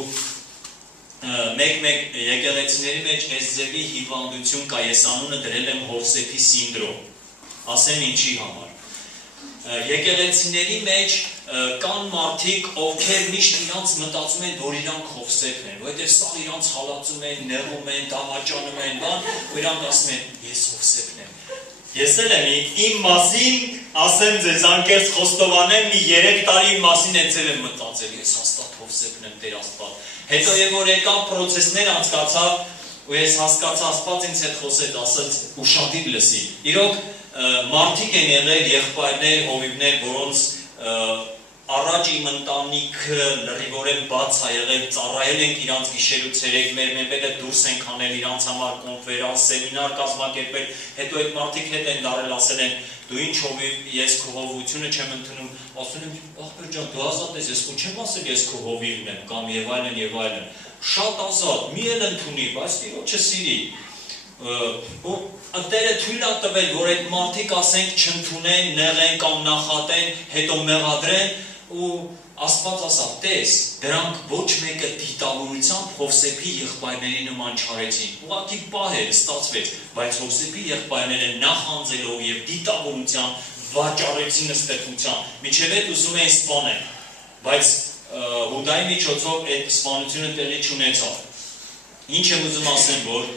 Մեկ եկեղեցիների մեջ այս ձևի հիվանդություն կա, ես անունը դրել եմ Հովսեփի սինդրոմ, ասեմ ինչի համար։ Եկեղեցիների մեջ կան մարդիկ, ովքեր միշտ իրանց մտածում են, որ իրանք Հովսեփն են, որովհետև սա իրանց հալածում են, նեղում են, դավաճանում են, ու իրանք ասում են, ես Հովսեփն եմ։ Ես էլ եմ իմ մասին, ասեմ ձեզ, անկեղծ խոստովանեմ, մի 3 տարի իմ մասին այդպես եմ մտածել, ես հաստատ Հովսեփն եմ, Տեր Աստված։ Հետո եւ որ եկան պրոցեսներ անցկացավ, ու ես հասկացա Աստված ինձ հետ խոսեց, ասաց ուշադիր լսի։ Իրոք մարդիկ են եղել, եղբայրներ, հովիվներ, որոնց առաջ իմ ընտանիքը լրիվորեն բաց է եղել, ծառայել ենք իրանց գիշեր ու ցերեկ, մեր մեմերը դուրս ենք անել իրանց համար կոնֆերանս, սեմինար կազմակերպել, հետո այդ մարդիկ հետ են դարել, ասել են դու ինչ հովիվ, ես քո հովությունը չեմ ընդունում, ասում եմ, ախպեր ջան, դու ազատ ես քո չեմ ասել ես քո հովիվն եմ, կամ եւ այլն, շատ ազատ, մի էլ ընդունի, բայց Տիրոջը սիրի։ Ու Տերը թույլ է տվել, որ այդ մարդիկ ասենք չընդունեն, նեղեն կամ նախատեն, հետո մեղադրեն, ու Աստված ասավ, տես, դրանք ոչ մեկը դիտավորությամբ Հովսեփի եղբայրների նման չարեցին, ուղղակի պահեր ստացվեց, բայց Հովսեփի եղբայրները նախանձելով եւ դիտավորությամբ վաճառեցին ըստեյության, միջև այդ ուզում էին սպանել, բայց Հուդայի միջոցով այդ սպանությունը տեղի չունեցավ։ Ինչ եմ ուզում ասեմ, որ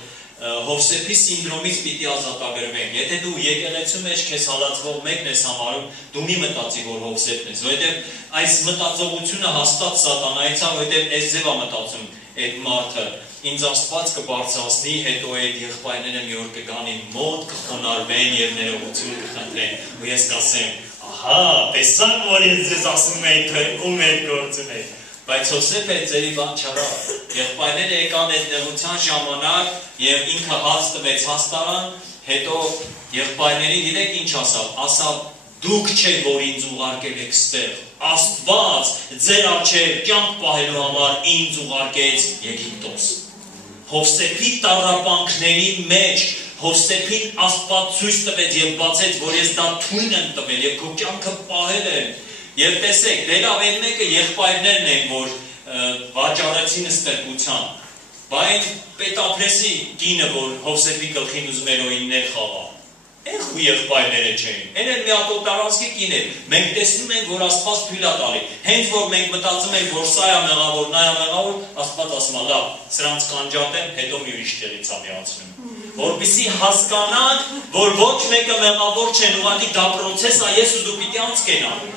Հովսեփի սինդրոմից պիտի ազատագրվենք։ Եթե դու եկեղեցու մեջ քեզ հալածվող մեկն ես համարում, դու մի մտածի, որ Հովսեփն ես, որովհետև այս մտածողությունը հաստատ սատանայից է, որովհետև այս ձև է մտածում այդ մարդը, ինձ Աստված կբարձրացնի, հետո այդ եղբայրները մի օր կգան իմ մոտ, կխոնարհվեն եւ ներողություն կխնդրեն, ու ես կասեմ, ահա, տեսան, որ ես ձեզ ասում եմ, թե ում այդ գործն է։ Բայց Հովսեփը ձերի բան չարավ, եղբայրները եկան այդ նեղության ժամանակ եւ ինքը հաց տվեց հաստարան, հետո եղբայրներին գիտեք ինչ ասավ, դուք չեք որ ինձ ուղարկել եք ստեղ, Աստված ձեր առջև կյանք պահելու համար ինձ ուղարկեց Եգիպտոս։ Հովսեփի տառապանքների մեջ Հովսեփին Աստված ցույց տվեց եւ բացեց, որ ես դա թույն եմ տվել եւ քո կյանքը պահել եմ։ Եվ տեսեք, դե լավ այն մեկը եղբայրներն են, որ վաճառեցին ըստեյության, բայց Պետափրեսի կինը, որ Հովսեփի գլխին ուզում էր օրիններ խաղա, այն խու եղբայրները չէին, այն էլ մի հատ օտարանցքի կին էր, մենք տեսնում ենք, որ Աստված թույլ է տալի, հենց որ մենք մտածում ենք, որ սա է մեղավոր, նա է մեղավոր, Աստված ասում է, լավ, սրանց կանջատեմ, հետո մի ուրիշ տեղից է միացնում, որպեսզի հասկանան, որ ոչ մեկը մեղավոր չեն, ուղղակի դա պրոցես է, ես ու դու պիտի անցկենան։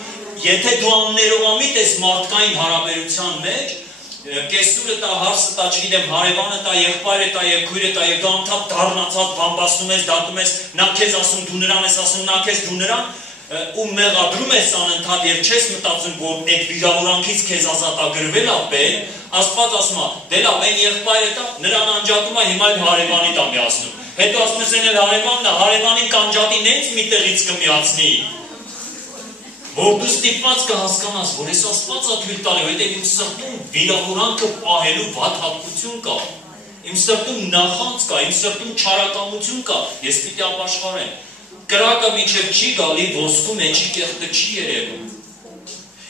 Եթե դու աններողամիտ ես մարդկային հարաբերության մեջ, կեսուրը տա, հարսը տա, չգիտեմ, հարևանը տա, եղբայրը տա, եւ քույրը տա, եւ դու անդադ դառնացած բամբասում ես, դատում ես, նա քեզ ասում դու նրան ես ասում, նա քեզ դու նրան, ու մեղադրում ես անընդհատ եւ չես մտածում, որ այդ վիրավորանքից քեզ ազատագրվել է պետք, Աստված ասում է, դե լավ, այն եղբայրը տա, նրան անջատում է, հիմա էլ հարևանի տա միացնում։ Հետո ասում ես այն հարևանն է, հարևանին կանջատին հենց մի տեղից կմիացնի։ Որ դու ստիպված կհասկանաս, որ ես Աստված է թույլ տալի, որովհետև իմ սրտում վիրավորանքը պահելու վատ հատկություն կա, իմ սրտում նախանց կա, իմ սրտում չարակամություն կա, ես պիտի ապաշխարեմ։ Կրակը մինչև չի գալի, ոսկու մեջի կեղտը չի երևում։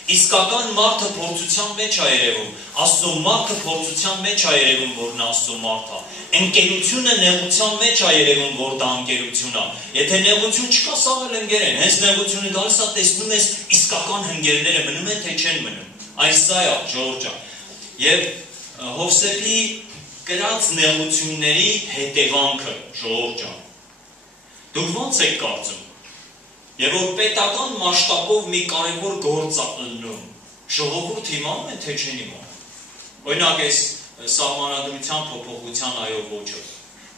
Իսկական մարդը փորձության մեջ է երևում, Աստծո մարդը փորձության մեջ է երևում, որ նա Աստծո մարդ է։ Ընկերությունը նեղության մեջ է երևում, որ դա ընկերություն է։ Եթե նեղություն չկա, սա էլ ընկեր են, հենց նեղությունը գալիս է, տեսնում ես իսկական ընկերները մնում են, թե չեն մնում։ Այս սա է, Ժողովուրդ ջան։ Եվ Հովսեփի կրած նեղությունների հետևանքը, Ժողովուրդ ջան։ Դուք ո՞նց եք կարծում։ Եվ որ պետական մասշտաբով մի կարևոր գործ է ընկնում, ժողովուրդ իմանում են, թե չեն իմանում։ Օրինակ այս սահմանադրության փոփոխության այո ոչը։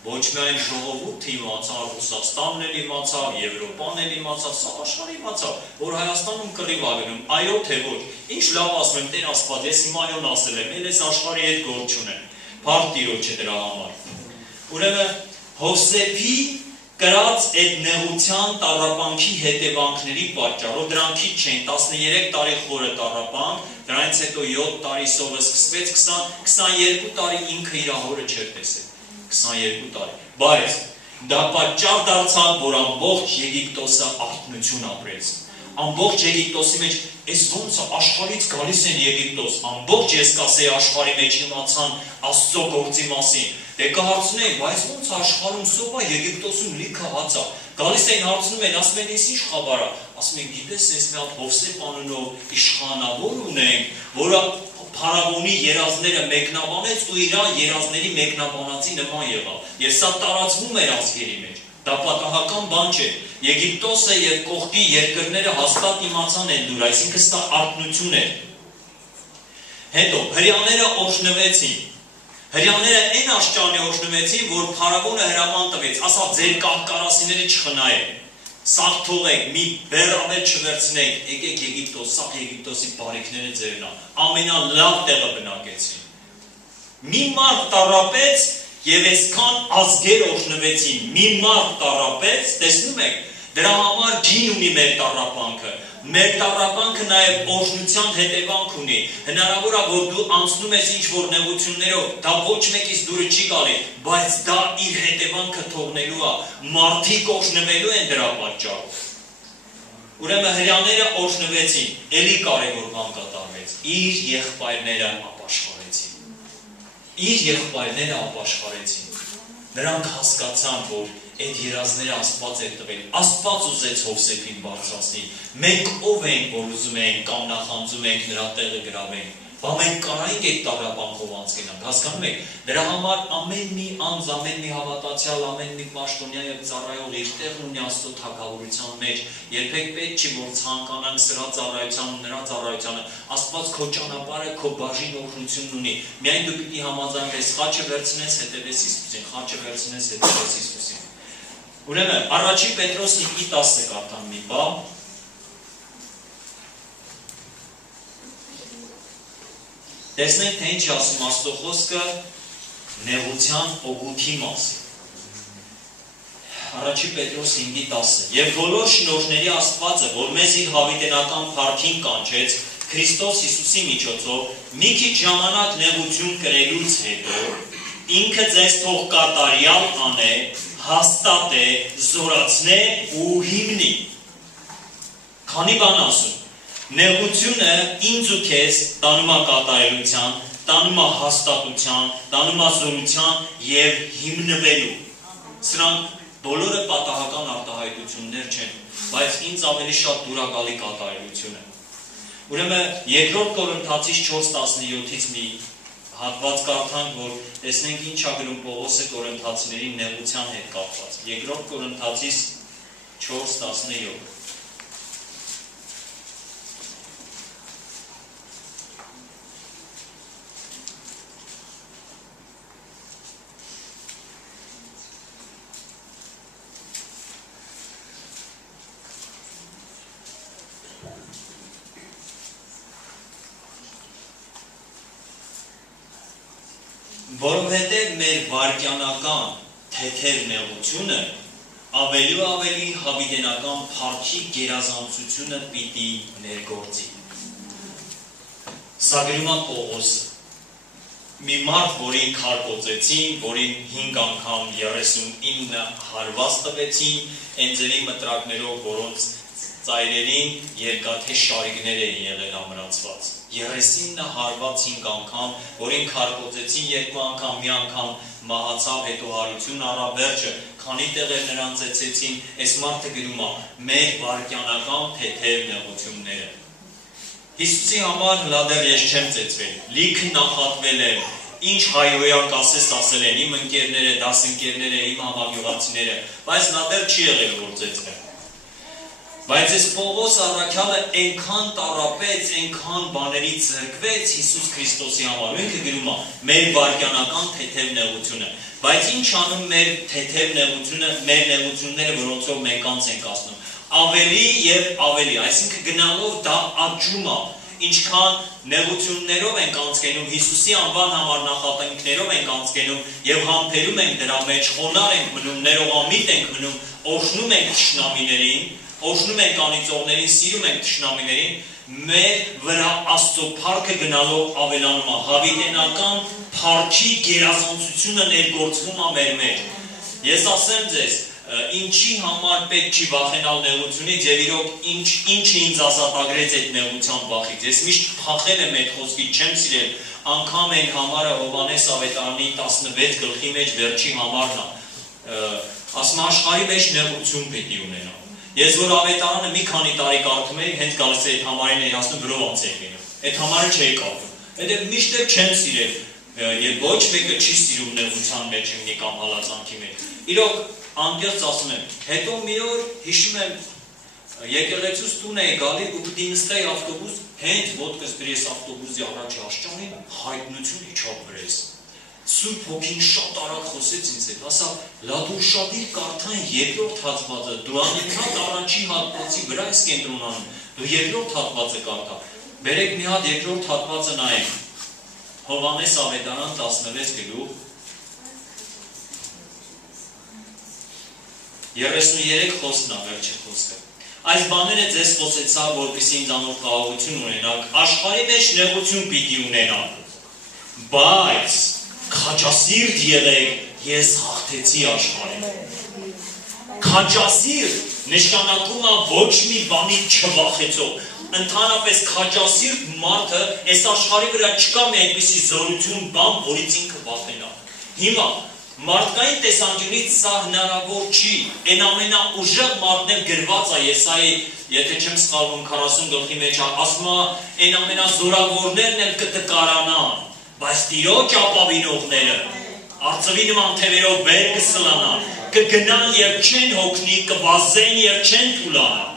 Ոչ միայն ժողովուրդը իմացավ, Ռուսաստանն էլ իմացավ, Եվրոպան էլ իմացավ, սա աշխարհը իմացավ, որ Հայաստանում կռիվ է գնում, այո թե ոչ։ Ինչ լավ ասում եմ, Տեր Աստված, ես իմ այոն ասել եմ, ես աշխարհի հետ գործ չունեմ։ Բարդ Տիրոջը դրա համար։ Ուրեմն Հովսեփի կրած այդ նեղության տառապանքի հետևանքների պատճառով դրանք քիչ չեն 13 տարի խորը տառապանք, դրանից հետո 7 տարի սովը սկսվեց 22 տարի ինքը իր հորը չէր տեսել 22 տարի, բայց դա պատճառ դարձավ, որ ամբողջ Եգիպտոսը արթնություն ապրեց, ամբողջ Եգիպտոսի մեջ այս ոնց աշխարհից գալիս են Եգիպտոս, ամբողջ ես կասեի աշխարհի մեջ իմացան Աստծո գործի մասին, դե կհարցնեին, բայց ոնց աշխարհում սովա Եգիպտոսում լիքը հաց է, գալիս էին հարցնում են, ասում են, «Էս ինչ խաբար է», ասում են, «Գիտես, ես մի հատ Հովսեփ անունով իշխանավոր ունենք, որը Փարավոնի երազները մեկնաբանեց ու իր երազների մեկնաբանածի նման եղավ, եւ սա տարածվում էր ազգերի մեջ, դա պատահական բան չէ, Եգիպտոսը եւ կողքի երկրները հաստատ իմացան են դուր, այսինքն սա արտնություն էր։ Հետո հրեաները օրհնվեցին, հրեաները այն աշճանի օրհնվեցին, որ Փարավոնը հրաման տվեց, ասա ձեր կահկարասիները չխնայեք, սաղ թողեք, մի բեռ ավել չվերցնեք, եկեք Եգիպտոս, սաղ Եգիպտոսի բարիքները ձերն է, ամենալավ տեղը բնակեցին։ Մի մարդ տառապեց եւ այսքան ազգեր օրհնվեցին, մի մարդ տառապեց, տեսնում եք, դրա համար ջին ունի մեր տառապանքը, մեր տառապանքը նաեւ օրհնության հետևանք ունի, հնարավոր է որ դու անցնում ես ինչ-որ նեղություններով, դա ոչ մեկից դուրը չի գալի, բայց դա իր հետևանքը թողնելու է, մարդիկ օրհնվելու են դրա պատճառով։ Ուրեմն հրեաները օրհնվեցին, էլի կարևոր բան կատարվեց, իր եղբայրները ապաշխարեցին։ Իր եղբայրները ապաշխարեցին։ Նրանք հասկացան, որ այդ երազները Աստված է տվել։ Աստված ուզեց Հովսեփին բարձրացնել։ Մենք ով ենք, որ ուզում ենք կամ նախանձում ենք նրա տեղը գրավենք։ Բա մենք կարայինք այդ տառապանքով անցնենք, հասկանում եք։ Դրա համար ամեն մի անձ, ամեն մի հավատացյալ, ամեն մի պաշտոնյա եւ ծառայող իր տեղն ունի Աստծո թագավորության մեջ։ Երբեք պետք չի որ ցանկանանք սրա ծառայության ու նրա ծառայությանը։ Աստված քո ճանապարհը, քո բաժին օգնությունն ունի։ Միայն դու պիտի համաձայնվես, խաչը վերցնես, հետևես Հիսուսին, խաչը վերցնես, հետևես Հիսուսին։ Ուրեմն առաջին Պետրոս 5:10 կարդամ մի բան։ Տեսնենք, թե ինչ ասում Աստծո խոսքը նեղության օգուտի մասին։ Առաջին Պետրոս 5:10 Եվ բոլոր շնորհների Աստվածը, որ մեզ իր հավիտենական փառքին կանչեց Քրիստոս Հիսուսի միջոցով, մի քիչ ժամանակ նեղություն կրելուց հետո, ինքը ձեզ թող կատարյալ անե, հաստատե, զորացնե ու հիմնի։ Քանի բան ասում։ Նեղությունը ինձ ու քեզ տանում է կատարելության, տանում է հաստատության, տանում է զորության եւ հիմնվելու։ Սրանք բոլորը պատահական արտահայտություններ չեն, բայց ինձ ավելի շատ դուրակալի կատարելություն է։ Ուրեմն երկրորդ Կորինթացիս 4:17-ից մի հատված կարդանք, որ տեսնենք ինչ է գրում Պողոսը Կորինթացիների նեղության հետ կապված։ Երկրորդ Կորինթացիս 4:17 Որովհետև մեր վարկյանական թեթև նեղությունը ավելի ու ավելի հավիտենական փառքի գերազանցությունը պիտի ներգործի։ Սա գրում է Պողոսը։ Մի մարդ, որին քարկոծեցին, որին 5 անգամ 39 հարված տվեցին, ընձերի մտրակներով, որոնց ծայրերին երկաթե շարիկներ էին եղել ամրացված։ 39 հարված 5 անգամ, որին քարկոծեցին 2 անգամ, մի անգամ մահացավ, հետո հարություն առավ, վերջը քանի տեղեր նրան ծեծեցին, այս մարդը գրում է մեր վարկյանական թեթև նեղությունները։ Հիսուսի համար լադեր ես չեմ ծեծվել, լիքը նախատվել եմ, ինչ հայհոյանք ասես ասել են իմ ընկերները, դասընկերները, իմ համագյուղացիները, բայց լադեր չի եղել որ ծեծվեմ։ Բայց այս Պողոս առաքյալը այնքան տառապեց, այնքան բաներից զրկվեց Հիսուս Քրիստոսի համար։ Ինքը գրում է մեր վարկյանական թեթև նեղությունը։ Բայց ինչ անում մեր թեթև նեղությունը, մեր նեղությունները, որոնցով մենք անց ենք ասնում։ Ավելի եւ ավելի, այսինքն գնալով դա աճում է։ ինչքան նեղություններով ենք անցկենում, Հիսուսի անվան համար նախատինքներով ենք անցկենում եւ համբերում ենք դրա մեջ, խոնար ենք մնում, ներողամիտ ենք մնում, օրհնում ենք թշնամիներին, օրհնում ենք անիծողներին, սիրում ենք թշնամիներին, մեր վրա Աստծո փառքը գնալով ավելանում է, հավիտենական փառքի գերազանցությունը ներգործվում է մեր մեջ։ Ես ասեմ ձեզ, ինչի համար պետք չի վախենալ նեղությունից եւ իրոք ինչը ինձ ազատագրեց այդ նեղության վախից։ Ես միշտ փախել եմ այդ խոսքից, չեմ սիրել, անգամ այն համարը Հովհաննես ավետարանի 16 գլխի մեջ վերջի համարն է։ Ասում աշխարհի մեջ նեղություն պետք է ունենա։ Ես որ ավետարանը մի քանի տարի կարդում էի, հենց գալիս է այդ համարին էի ասում գրով անց էի գնում։ Այդ համարը չէի կարդում։ Հետո միշտ չեմ սիրել եւ ոչ մեկը չի սիրում նեղության մեջ լինի կամ հալածանքի մեջ։ Իրոք անկեղծ ասում եմ, հետո մի օր հիշում եմ եկեղեցուց տուն էի գալի ու պիտի նստեի ավտոբուս, հենց ոտքս դրես ավտոբուսի առաջի աշճանին, հայտնություն իջավ վրես։ Սուրբ Հոգին շատ արագ խոսեց ինձ հետ, ասա, լա դու շատ իր կարդային երկրորդ հատվածը, դու անընդհատ առաջին հատվածի վրա ես կենտրոնանում, դու երկրորդ հատվածը կարդա։ Բերեք մի հատ երկրորդ հատվածը նայենք։ Հովհաննես ավետարան 16 գլուխ 33 խոսքն է վերջի խոսքը։ Այս բաները ձեզ խոսեցա, որպեսզի ինձանով խաղաղություն ունենաք, աշխարհի մեջ նեղություն պիտի ունենաք, բայց քաջասիրտ եղեք, ես հաղթեցի աշխարհին։ Քաջասիրտ նշանակում է ոչ մի բանից չվախեցող։ Ընդհանրապես քաջասիրտ մարդը այս աշխարհի վրա չկա մի այդպիսի զորություն բան, որից ինքը վախենա։ Հիմա մարդկային տեսանկյունից սա հնարավոր չի։ Այն ամենաուժեղ մարդն էլ գրված է Եսայի, եթե չեմ սխալվում 40 գլխի մեջ, ասում է, այն ամենազորավորներն էլ կտկարանան, բայց Տիրոջ ապավինողները արծվի նման թևերով վեր կսլանան, կգնան եւ չեն հոգնի, կվազեն եւ չեն թուլանա։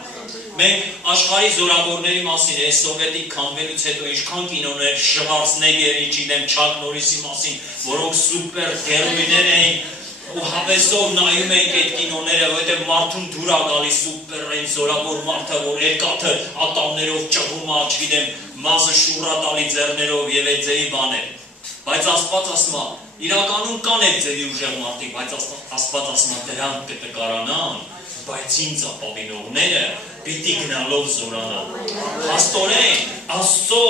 Մենք աշխարհի զորավորների մասին այս սովետիկ քանդվելուց հետո ինչքան կինոներ, Շվարցնեգերի, չգիտեմ, Չակ Նորիսի մասին, որոնք սուպեր հերոիներ էին, ու հավեսով նայում ենք այդ կինոները, որովհետև մարդուն դուր է գալիս սուպեր այն զորավոր մարդը, որ երկաթը ատամներով ճղում է, չգիտեմ, մազը շուռա տալի ձեռներով եւ այդ ձեւի բաներ։ Բայց Աստված ասում է, իրականում կան այդ ձեւի ուժեղ մարդիկ, բայց Աստված ասում է, դրանք կտկարանան, բայց ինձ ապավինողները պիտի գնալով զորանան։ Փաստորեն, Աստծո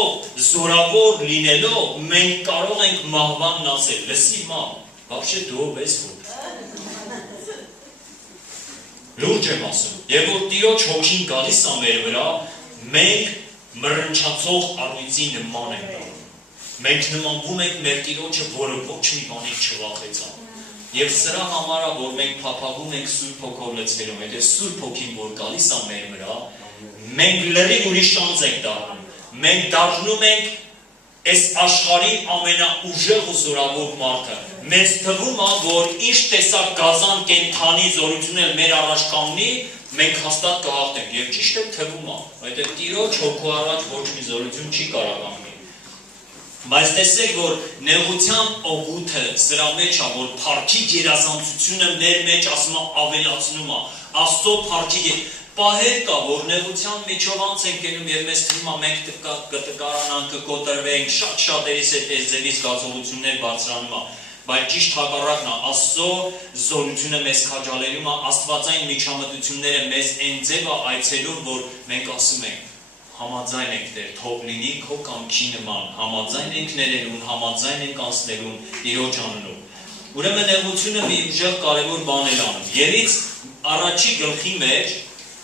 զորավոր լինելով մենք կարող ենք մահվանն ասել, լսի մահ, вообще դու ով ես որ։ Լուրջ եմ ասում, եւ որ Տիրոջ Հոգին գալիս է մեր վրա, մենք մռնչացող առույցի նման ենք։ Մենք նմանվում ենք մեր Տիրոջը, որը ոչ մի բանից չվախեցավ։ Եվ սրա համար է, որ մենք փափագում ենք Սուրբ Հոգով լցվելով, եթե Սուրբ Հոգին որ գալիս է մեր վրա, մենք լրիվ ուրիշ շանս ենք դառնում։ Մենք դառնում ենք այս աշխարհի ամենաուժեղ ու զորավոր մարդը։ Մեզ թվում է, որ ինչ տեսակ գազան կենթանի զորություն էլ մեր առաջ կանգնի, մենք հաստատ կհաղթենք։ Եվ ճիշտ է թվում է, որովհետև Տիրոջ Հոգու առաջ ոչ մի զորություն չի կարող կանգնել։ Բայց տեսեք, որ նեղության օգուտը սրա մեջ է, որ փառքի գերազանցությունը մեր մեջ ասում է ավելացնում է, Աստծո փառքի պահեր կա, որ նեղության միջով անց ենք գնում եւ մեզ թվում է մենք կտկարանանք, կկոտրվենք, շատ-շատերիս հետ այս ձևի զգացողություններ բարձրանում է, բայց ճիշտ հակառակն է, Աստծո զորությունը մեզ քաջալերում է, աստվածային միջամտությունները մեզ այն ձև է այցելում, որ մենք ասում ենք համաձայն ենք Տեր, թող լինի քո կամքի նման, համաձայն ենք ներելուն, համաձայն ենք անցնելուն Տիրոջ անունով։ Ուրեմն նեղությունը մի ուժեղ կարևոր բան է անում։ Երից առաջի գլխի մեջ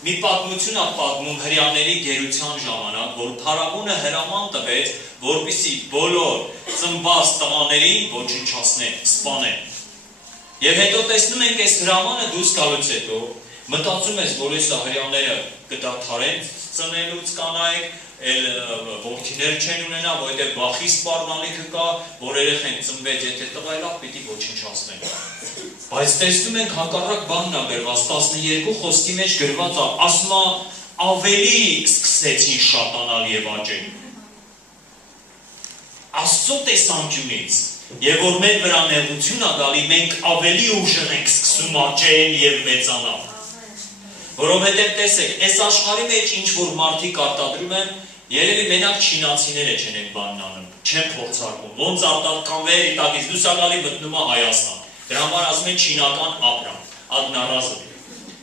մի պատմություն է պատմում հրեաների գերության ժամանակ, որ փարավոնը հրաման տվեց, որպեսզի բոլոր ծնված տղաներին ոչնչացնեն, սպանեն։ Եվ հետո տեսնում ենք այս հրամանը դուրս գալուց հետո, մտածում ես, որ այս հրեաները կդադարեն ծնելուց կանայք, էլ որդիներ չեն ունենա, որովհետև վախի սպառնալիքը կա, որ երեխեն ծնվեց, եթե տղա է լավ, պիտի ոչնչացնեն։ Բայց տեսնում ենք հակառակ բանն է գրված, 12 խոսքի մեջ գրված է, ասում է ավելի սկսեցին շատանալ եւ աճել։ Աստծո տեսանկյունից, եւ որ մեր վրա նեղություն է գալի, մենք ավելի ուժեղ ենք սկսում աճել եւ մեծանալ։ Որովհետև տեսեք, այս աշխարհի մեջ ինչ որ մարդիկ արտադրում են, Երևի մենակ չինացիները չեն այդ բանն անում, չեն փորձարկում, ոնց արտաքանվեր Իտակից դուսակալի մտնում է Հայաստան, դրա համար ասում են չինական ապրանք, adnarazı,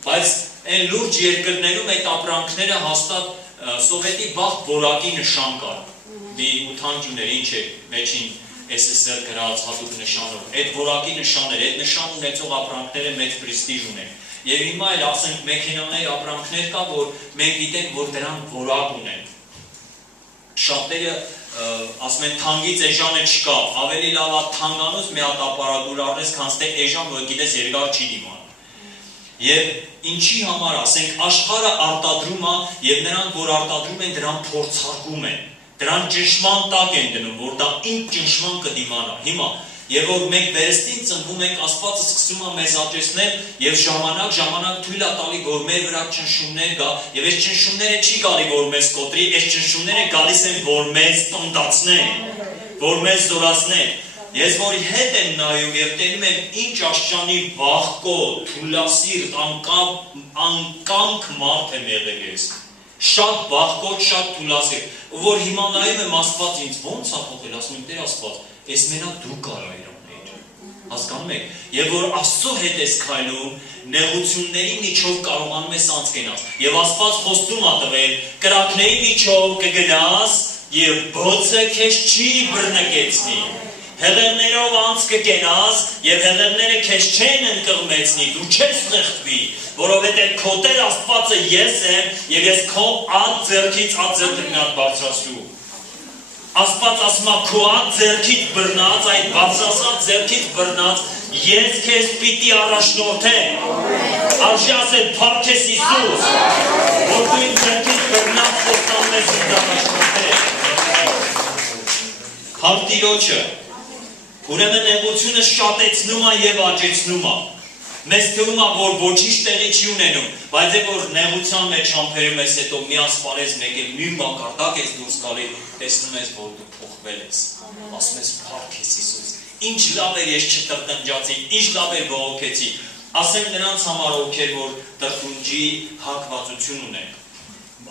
բայց այն լուրջ երկրներում այդ ապրանքները հաստատ սովետի վաղ որակի նշան կար, մի 8 ուներ, ինչ է մեջին SSR գրած հատուկ նշանով, այդ որակի նշաններ, այդ նշան ունեցող ապրանքները մեծ պրեստիժ ունեն, եւ հիմա էլ ասենք մեքենաների ապրանքներ կա, որ մենք գիտենք, որ դրանք որակ ունեն, շատերը ասում են թանգից էժանը չկա, ավելի լավ է թանկանոց մի հատ ապարատուր առնես, քան թե էժան, որ գիտես երկար չի դիմանում։ Եվ ինչի համար ասենք աշխարհը արտադրում է եւ նրանք որ արտադրում են դրան փորձարկում են, դրան ճնշման տակ են դնում, որ դա ինչ ճնշման կդիմանա։ Հիմա եւ որ մենք վերստին ծնվում ենք, Աստվածը սկսում է մեզ աճեցնել եւ ժամանակ թույլ է տալի, որ մեր վրա ճնշումներ գա եւ այս ճնշումները չի գալի, որ մեզ կոտրի, այս ճնշումները գալիս են, որ մեզ տոնդացնեն, որ մեզ զորացնեն։ Ես որի հետ եմ նայում եւ տենում եմ ինչ աշճանի վախկո, թուլասիրտ, անկամք մարդ եմ եղել ես։ Շատ վախկոտ, շատ թուլասիրտ, որ հիմա նայում եմ Աստված ինձ ոնց է փոխել, ասում եմ Տեր Աստված, ես մենակ դու կարող ես անել։ Հասկանում եք։ Եվ որ Աստծո հետ ես քայլում, նեղությունների միջով կարողանում ես անցկենալ։ Եվ Աստված խոստում է տվել, կրակների միջով կգնաս եւ բոցը քեզ չի բռնկեցնի։ Հեղեղներով անց կգնաս եւ հեղեղները քեզ չեն ընկղմեցնի, դու չես խեղդվի, որովհետեւ քո Տեր Աստվածը ես եմ եւ ես քո ած ձեռքից ած ձեռքն բարձրացրու։ Աստված ասում է քո ած ձեռքից բռնած, այդ բարձրացած ձեռքից բռնած ես քեզ պիտի առաջնորդեմ։ Արժի ասել փառքես Հիսուս, որ դու իմ ձեռքից բռնած խոստանում ես ինձ առաջնորդել։ Քարտիրոջը ուրեմն նեղությունը շատեցնում է եւ աճեցնում է։ Մեզ թվում է, որ ոչինչ տեղի չի ունենում, բայց է որ նեղության մեջ համբերում ես հետո մի ասպարեզ մեկ էլ մի մակարդակ ես դուրս գալի, տեսնում ես, որ դու փոխվել ես։ Ասում ես փառք ես Հիսուս։ Ինչ լավ էր ես չտրտնջացի, ինչ լավ էր բողոքեցի։ Ասեմ նրանց համար ովքեր որ տրտնջի հակվածություն ունեն։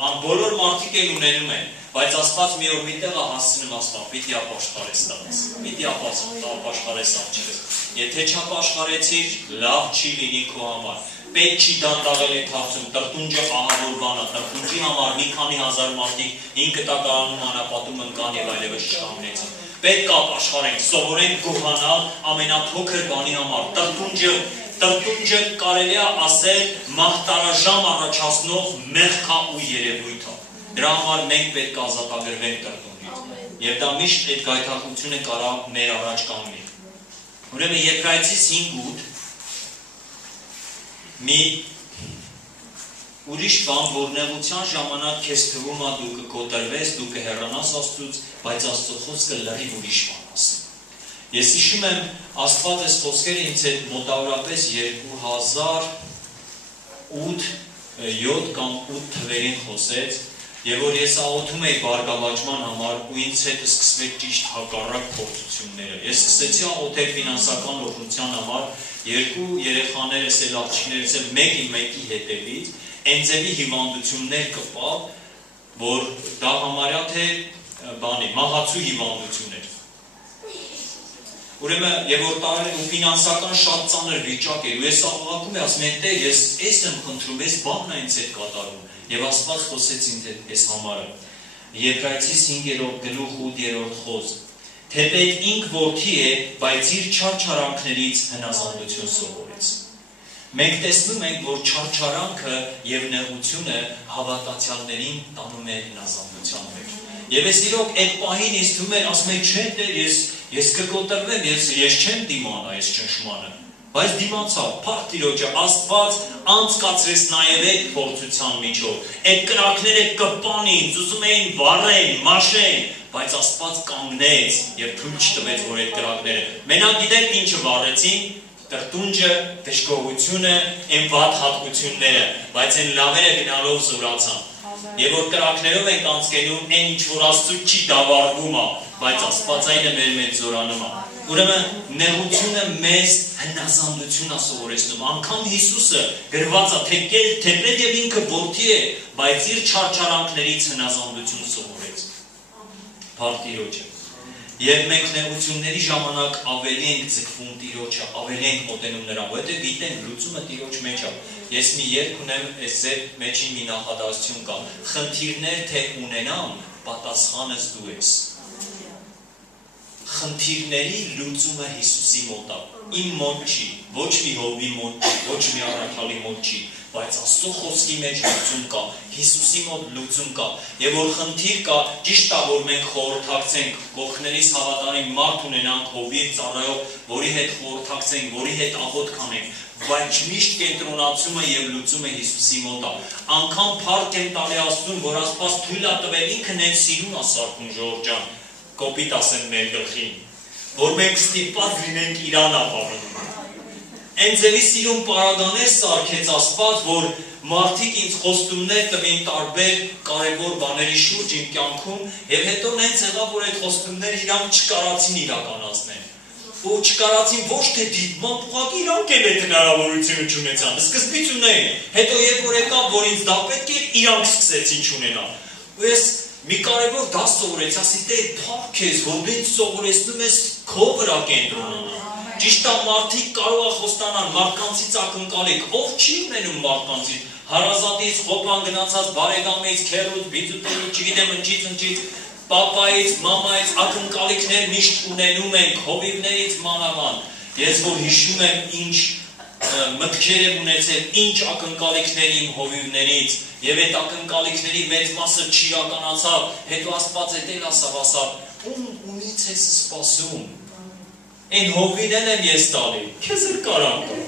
Բոլոր մարդիկ էլ ունենում են, բայց Աստված մի օր միտեղ է հասցնում Աստված, պիտի ապաշխարես տանես, պիտի ապաշխարես աճես։ Եթե չապաշխարեցիր, լավ չի լինի քո համար։ Պետք չի դանդաղել այդ հարցում, տրտնջը ահավոր բան է, տրտնջի համար մի քանի հազար մարդիկ 5 տակարանում անապատում ընկան եւ այլևս չկանգնեցին։ Պետք է ապաշխարենք, սովորենք գոհանալ ամենափոքր բանի համար։ Տրտնջը կարելի է ասել մահտարաժամ առաջացնող մեղքա ու երևույթ է։ Դրա համար մենք պետք է ազատագրվենք տրտնջից։ Եվ դա միշտ այդ գայթակղությունը կարա մեր առաջ կանգնի։ Ուրեմն Եբրայեցիս 5:8 մի ուրիշ բան, որ նեղության ժամանակ քեզ թվում է դու կկոտրվես, դու կհեռանաս Աստծուց, բայց Աստծո խոսքը լրիվ ուրիշ բան ասում։ Ես հիշում եմ Աստված այս խոսքերը ինձ հետ մոտավորապես 2007 կամ 8 թվերին խոսեց, եւ որ ես աղոթում էի բարգավաճման համար ու ինձ հետ սկսվեց ճիշտ հակառակ փորձությունները։ Ես սկսեցի աղոթել ֆինանսական օրհնության համար, 2 երեխաներս էլ աղջիկներս էլ մեկի հետևից Էնձևի հիվանդություններ կպավ, որ դա համարյա թե մահացու հիվանդություն էր։ Ուրեմն եւ որ տարել ու ֆինանսական շատ ծանր վիճակ էր, ու ես աղաղակում եմ, ասում եմ, Տեր, ես էս եմ խնդրում, ես բանն ինձ հետ կատարում։ Եվ Աստված խոսեց ինձ հետ այս համարը։ Եբրայեցիս 5:8 խոսք։ Թեպետ ինք որդի է, բայց իր չարչարանքներից հնազանդություն սովորեց։ Մենք տեսնում ենք, որ չարչարանքը եւ նեղությունը հավատացյալներին տանում է հնազանդության մեջ։ Եվ ես իրոք այդ պահին ինձ թվում էր, ասում եմ, չէ, Տեր, ես կկոտրվեմ, ես չեմ դիմանա այս ճնշմանը, բայց դիմացա, փառք Տիրոջը, Աստված անցկացրեց նաև այդ փորձության միջով, այդ կրակները կպանին, ուզում էին վառեն, մաշեն, բայց Աստված կանգնեց եւ թույլ չտվեց, որ այդ կրակները, մենակ գիտեք ինչը վառեցին, տրտնջը, դժգոհությունը, այն վատ հատկությունները, բայց այն լավերը գնալով զորացան։ Եվ որ կրակներով ենք անցկենում, այն ինչ որ Աստծուց չի դավարվում է, բայց Աստվածայինը մեր մեջ զորանում է։ Ուրեմն նեղությունը մեզ հնազանդություն է սովորեցնում։ Անգամ Հիսուսը գրված է, թեպետ եւ ինքը որդի է, բայց իր չարչարանքներից հնազանդություն սովորեց։ Հարկ Տիրոջը։ Եվ մենք նեղությունների ժամանակ ավելի ենք ձգվում Տիրոջը, ավելի ենք մոտենում նրան, որովհետև գիտենք լուծումը Տիրոջ մեջ է։ Ես մի երգ ունեմ, այս ձեր մեջին մի նախադասություն կա. խնդիրներ թե ունենամ, պատասխանս դու ես։ Խնդիրների լուծումը Հիսուսի մոտ է։ Իմ մոտ չի, ոչ մի հովի մոտ չի, ոչ մի առաքյալի մոտ չի, բայց Աստծո խոսքի մեջ լուծում կա, Հիսուսի մոտ լուծում կա։ Եվ որ խնդիր կա, ճիշտ է, որ մենք խորհրդակցենք, կողքներիս հավատարիմ մարդ ունենանք հովի ծառայող, որի հետ խորհրդակցենք, որի հետ աղոթք անենք, բայց միշտ կենտրոնացումը եւ լուծումը Հիսուսի մոտ է։ Անկամ փառք եմ տալի Աստծուն, որ Աստված թույլ է տվել ինքն այն սիրուն է սարքում Ժողովուրդ ջան, կոպիտ ասեմ մեր գլխին, որ մենք ստիպված լինենք Իրան ապավենում։ Այն ձևի սիրուն պարագաներ սարքեց Աստված, որ մարդիկ ինձ խոստումներ տվին տարբեր կարևոր բաների շուրջ իմ կյանքում, եւ հետո նենց եղավ, որ այդ խոստումները իրանք չկարացին իրականացնել։ Ու չկարացին ոչ թե դիտմամբ, ուղղակի իրանք էլ այդ հնարավորությունը չունեցան։ Սկզբից ունեին, հետո երբ որ եկավ, որ ինձ դա պետք էր, իրանք սկսեցին չունենալ։ Ու ես մի կարևոր դաս սովորեցի, ասի դե փառք ես, որ դու ինձ սովորեցնում ես քո վրա կենտրոնանալ։ Ճիշտ է, մարդիկ կարող է խոստանալ մարդկանցից ակնկալիք, ով չի ունենում մարդկանցից, հարազատից, խոպան գնացած բարեկամից, քեռուց, բիծուտերից, չգիտեմ ընչից, պապայից, մամայից ակնկալիքներ միշտ ունենում ենք, հովիվներից մանավանդ։ Ես որ հիշում եմ ինչ մտքեր եմ ունեցել, ինչ ակնկալիքներ իմ հովիվներից, եւ այդ ակնկալիքների մեծ մասը չիրականացավ, հետո Աստված էլ ասավ, ումից ես սպասում։ Այն հովին եմ ես տալի, քեզ էլ կարամ տալ։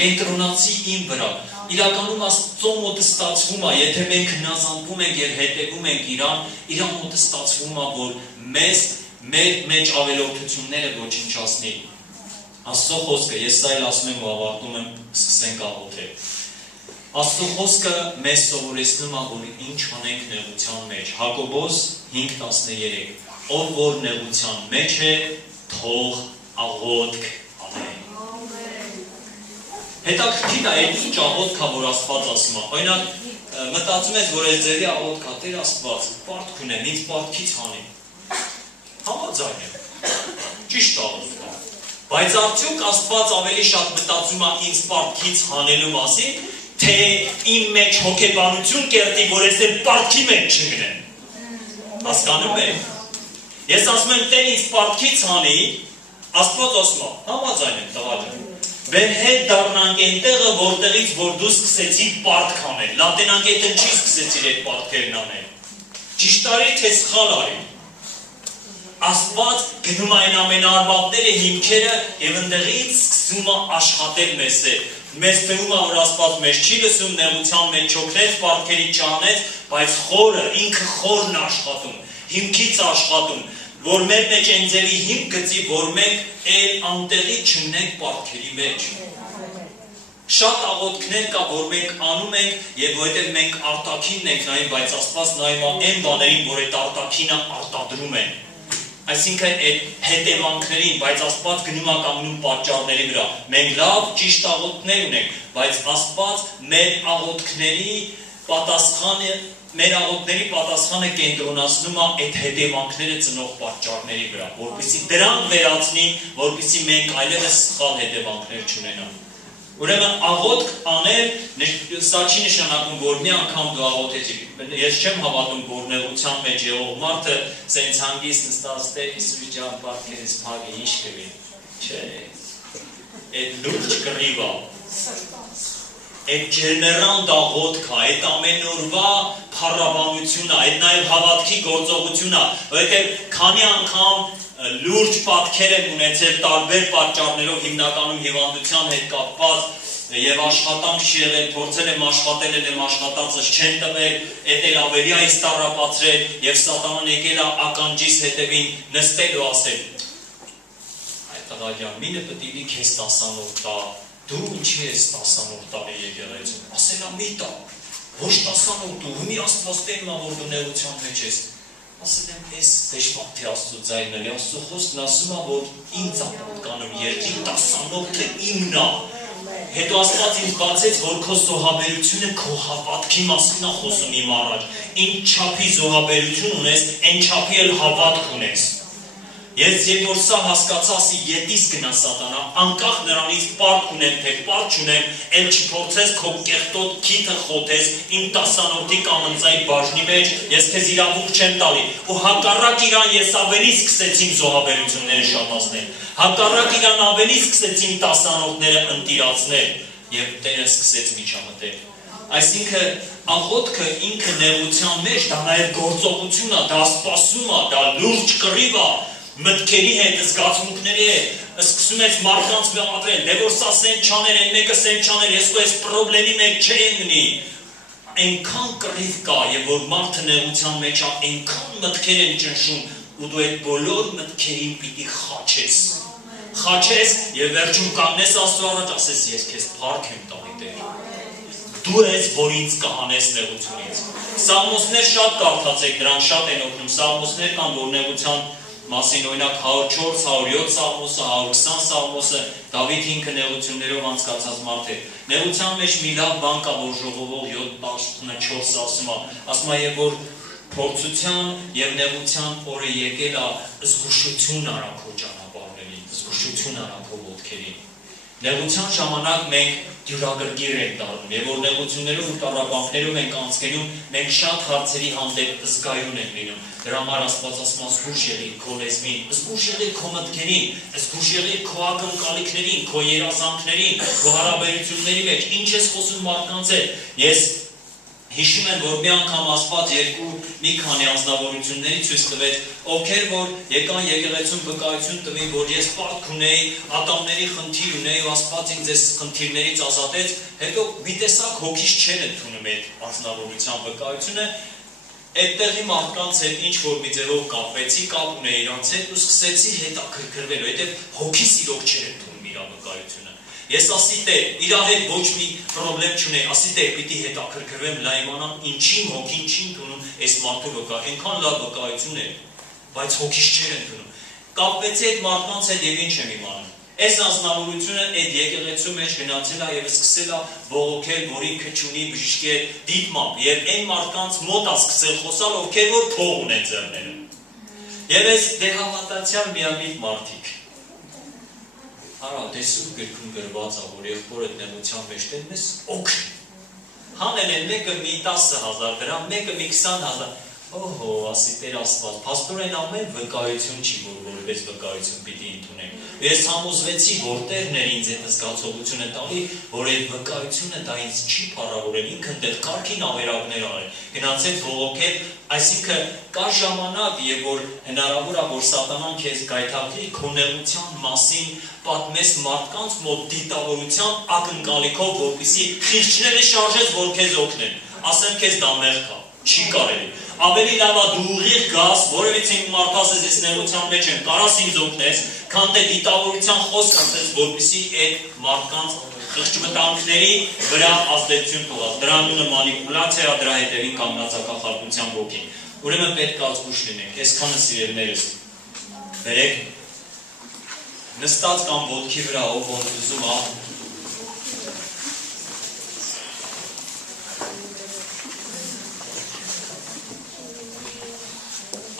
Կենտրոնացի իմ վրա։ Իրականում Աստծո մոտ ստացվում է, եթե մենք հնազանդվում ենք եւ հետևում ենք Իրան մոտ ստացվում է, որ մեր մեջ ավելորդությունները ոչնչացնի։ Աստծո խոսքը, ես սա էլ ասում եմ ու ավարտում եմ, սկսենք աղոթել։ Աստծո խոսքը մեզ սովորեցնում է, որ ինչ անենք նեղության մեջ։ Հակոբոս 5:13 Ով որ նեղության մեջ է, թող աղոթք անե։ Հետաքրքիր է, այդ ինչ աղոթք է, որ Աստված ասում է։ Օրինակ, մտածում ես, որ այս ձևի աղոթք է, Տեր Աստված, պարտք ունեմ, ինձ պարտքից հանի։ Համաձայն եմ։ Ճիշտ աղոթք է։ Բայց արդյոք Աստված ավելի շատ մտածում է ինձ պարտքից հանելու մասին, թե իմ մեջ հոգեբանություն կերտի, որ ես էլ պարտքի մեջ չգնեմ։ Հասկանում եք։ Ես ասում եմ, Տեր ինձ պարտքից հանի, Աստված ասում է, համաձայն եմ տղա ջան։ Մեր հետ դառնանք այն տեղը, որտեղից որ դու սկսեցիր պարտք անել։ Լատինանք այդ ինչի սկսեցիր այդ պարտքերն անել։ Ճիշտ արի, թե սխալ արի։ Աստված գնում այն ամենաարմատները հիմքերը եւ ընդեղից սկսում է աշխատել մեզ հետ։ Մեզ թվում է, որ Աստված մեզ չի լսում, նեղության մեջ չօգնեց, պարտքերի չանեց, բայց խորը, ինքը խորն աշխատում, հիմքից աշխատում, որ մեր մեջ այն ձևի հիմք գծի, որ մենք այլ անտեղի չնենք պարտքերի մեջ։ Շատ աղոթքներ կա, որ մենք անում ենք եւ որովհետեւ մենք արտաքինն ենք նայում, բայց Աստված նայում է այն բաներին, որ այդ արտաքինը արտադրում է։ Այսինքն այդ հետևանքներին, բայց Աստված գնում է կանգնում պատճառների վրա։ Մենք լավ, ճիշտ աղոթքներ ունենք, բայց Աստված մեր աղոթքների պատասխանը կենտրոնացնում է այդ հետևանքները ծնող պատճառների վրա, որպեսզի դրանք վերացնի, որպեսզի մենք այլևս սխալ հետևանքներ չունենանք։ Ուրեմն աղոթք անել, սա չի նշանակում, որ մի անգամ դու աղոթեցիր։ Ես չեմ հավատում, որ նեղության մեջ եղող մարդը սենց հանգիստ նստած Տեր Հիսուս ջան, պարտքերս փակի, ինչ կվի։ Չէ։ Այդ լուրջ կռիվ է։ Այդ ջերմեռանդ աղոթք է, այդ ամեն օրվա փառաբանություն է, այդ նաև հավատքի գործողություն է, որովհետև քանի անգամ լուրջ պատկեր եմ ունեցել տարբեր պատճառներով, հիմնականում հիվանդության հետ կապված եւ աշխատանք չի եղել, փորձել եմ աշխատել, եմ աշխատածս չեն տվել, էդ էլ ավելի այս տառապացրել եւ սատանան եկել է ականջիս հետևին նստել ու ասել. Այդ տղա ջան, մինը պետք է քեզ 10-ով տա, դու ինչի ես 10-ով տալի եկեղեցում, ասելա մի տա, ոչ 10-ով դու, մի Աստված տենում է, որ դու նեղության մեջ ես։ Ասել եմ, ես դեշմաղթի Աստծո ձայնն էլի, Աստծո խոսքն ասում է, որ ինձ է պատկանում երկրի 10-ով թե իմն է, Հետո Աստված ինձ բացեց, որ քո զոհաբերությունը քո հավատքի մասին է խոսում իմ առաջ։ Ինչ չափի զոհաբերություն ունես, այն չափի էլ հավատք ունես։ Ես երբ որ սա հասկացա, ասի ետիս գնա Սատանա, անկախ նրանից պարկ ունեմ, թե պարկ չունեմ, էլ չփորձես քո կեղտոտ քիթը խոթես իմ 10-որդի կամնձայի բաժնի մեջ, ես քեզ իրավունք չեմ տալի։ Ու հակառակ իրան ես ավելի սկսեցի իմ զոհաբերությունները շատացնել։ Հակառակ իրան ավելի սկսեցի իմ 10-որդները ընտիրացնել, եւ Տերը սկսեց միջամտել։ Այսինքն աղոթքը ինքը նեղության մեջ դա նաև գործողություն է, դա սպասում է, դա լուրջ կռիվ է, մտքերի հետ, զգացմունքների հետ, սկսում ես մարդկանց մեղադրել, դե որ սա սեն չաներ, այն մեկը սեն չաներ, ես ու այս պրոբլեմի մեջ չեն մնի։ Այնքան կռիվ կա, եւ որ մարդը նեղության մեջ է, այնքան մտքեր են ճնշում, ու դու այդ բոլոր մտքերին պիտի խաչես եւ վերջում կանգնես Աստծո առաջ, ասես ես քեզ փառք եմ տալի Տեր։ Դու ես, որ ինձ կհանես նեղությունից։ Սաղմոսներ շատ կարդացեք, դրանք շատ են օգնում։ Սաղմոսներ կան, որ նեղության մասին, օրինակ 104, 107 սաղմոսը, 120 սաղմոսը, Դավիթ ինքը նեղություններով անցկացած մարդ է։ Նեղության մեջ մի լավ բան կա, որ ժողովող 7:14 ասում է, եւ որ փորձության եւ նեղության օրը եկել է, զգուշություն արա քո ճանապարհներին, զգուշություն արա քո ոտքերին։ Նեղության ժամանակ մենք դյուրագրգիռ ենք դառնում, եւ որ նեղություններով ու տառապանքներով ենք անցկերում, մենք շատ հարցերի հանդեպ զգայուն ենք լինում։ Դրա համար Աստված ասում է զգուշ եղիր քո լեզվին, զգուշ եղիր քո մտքերին, զգուշ եղիր քո ակնկալիքներին, քո երազանքներին, քո հարաբերությունների մեջ, ինչ ես խոսում մարդկանց հետ։ Ես հիշում եմ, որ մի անգամ Աստված մի քանի անձնավորությունների ցույց տվեց, ովքեր որ եկան եկեղեցուն վկայություն տվին, որ ես պարտք ունեի, ատամների խնդիր ունեի, ու Աստված ինձ այս խնդիրներից ազատեց, հետո մի տեսակ հոգիս չեն ընդունում այդ անձնավորության վկայությունը, այդտեղի մարդկանց հետ ինչ որ մի ձևով կապվեցի, կապ ունեի իրանց հետ ու սկսեցի հետաքրքրվել, որովհետև հոգիս իրոք չէր ընդունում իր վկայությունը։ Ես ասի Տեր, իր հետ ոչ մի պրոբլեմ չունեի, ասի Տեր, պիտի հետաքրքրվեմ, լայմանամ, ինչին հոգին չի ընդունում այս մարդու վկայությունը, այնքան լավ վկայություն է, բայց հոգիս չէր ընդունում։ Կապվեցի այդ մարդկանց հետ եւ ինչ եմ իմանում։ Այս անձնավորությունը այդ եկեղեցու մեջ գնացել է եւ սկսել է բողոքել, որ ինքը չունի բժշկի հետ դիտմամբ, եւ այն մարդկանց մոտ է սկսել խոսալ, ովքեր որ փող ունեն ձեռներում։ Եվ այս դեհավատացյալ միամիտ մարդիկ Արա, տեսուկ գրքում գրված է, որ եղբորդ նեղության մեջ տենում ես օգն։ Հանել են մեկը մի 10,000 դրամ, մեկը մի 20,000։ Օհո, ասի Տեր Աստված, փաստորեն ամեն վկայություն չի, որ որպես վկայություն պիտի ընդունենք։ Ես համոզվեցի, որ Տերն էր ինձ այդ զգացողությունը տալի, որ այդ վկայությունը դա ինձ չի փառավորել, ինքն դեռ կարգին ավերակներ արել։ Գնացել բողոքել, այսինքն կա ժամանակ, եւ որ հնարավոր է, որ Սատանան քեզ գայթակղի քո նեղության մասին պատմես մարդկանց մոտ դիտավորության ակնկալիքով, որպեսզի խիղճները շարժես, որ քեզ օգնեն։ Ասեմ քեզ դա մեղք է, չի կարելի։ Ավելի լավ է դու ուղիղ գաս, որևիցե մարդ ասես ես նեղության մեջ եմ, կարաս ինձ օգնես, քան թե դիտավորության խոսք ասես, որպեսզի այդ մարդկանց խղճմտանքների վրա ազդեցություն տված։ Դրա նույնը մանիպուլյացիա, դրա հետևին կանգնածակախարդության ոգին։ Ուրեմն պետք է զգուշ լինենք, այսքանը սիրելիներս։ Բերեք նստած կամ ոտքի վրա ով ոնց ուզում է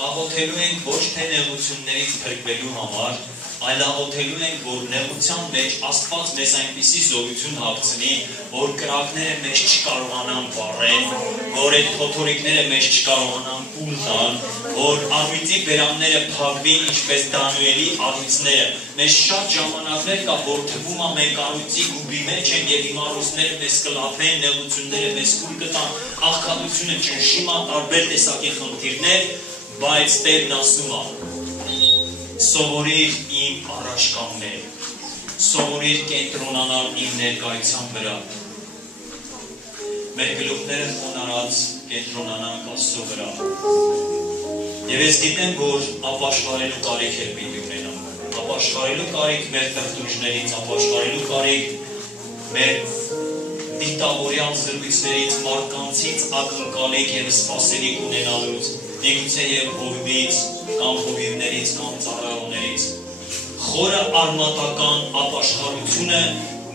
աղոթելու ենք ոչ թե նեղություններից փրկվելու համար, այլ աղոթելու ենք, որ նեղության մեջ Աստված մեզ այնպիսի զորություն հագցնի, որ կրակները մեզ չկարողանան վառեն, որ այդ փոթորիկները մեզ չկարողանան կուլ տան, որ առյուծի բերանները փակվին, ինչպես Դանիելի առյուծները։ Մեզ շատ ժամանակներ կա, որ թվում է մենք առյուծի գուբի մեջ ենք եւ իմ առյուծները մեզ կլափեն, նեղությունները մեզ կուլ կտան, աղքատությունը ճնշում է, տարբեր տեսակի խնդիրներ, բայց Տերն ասում է, սովորիր իմ առաջ կանգնել, սովորիր կենտրոնանալ իմ ներկայության վրա։ Մեր գլուխները խոնարհած կենտրոնանանք Աստծո վրա։ Եվ ես գիտեմ, որ ապաշխարելու կարիք է պիտի ունենամ, ապաշխարելու կարիք մեր տրտուժներից, ապաշխարելու կարիք մեր դիտավորյալ զրույցներից, մարդկանցից ակնկալիք եւ սպասելիք ունենալուց, միգուցե եւ հովիվից կամ հովիվներից կամ ծառայողներից։ Խորը արմատական ապաշխարությունը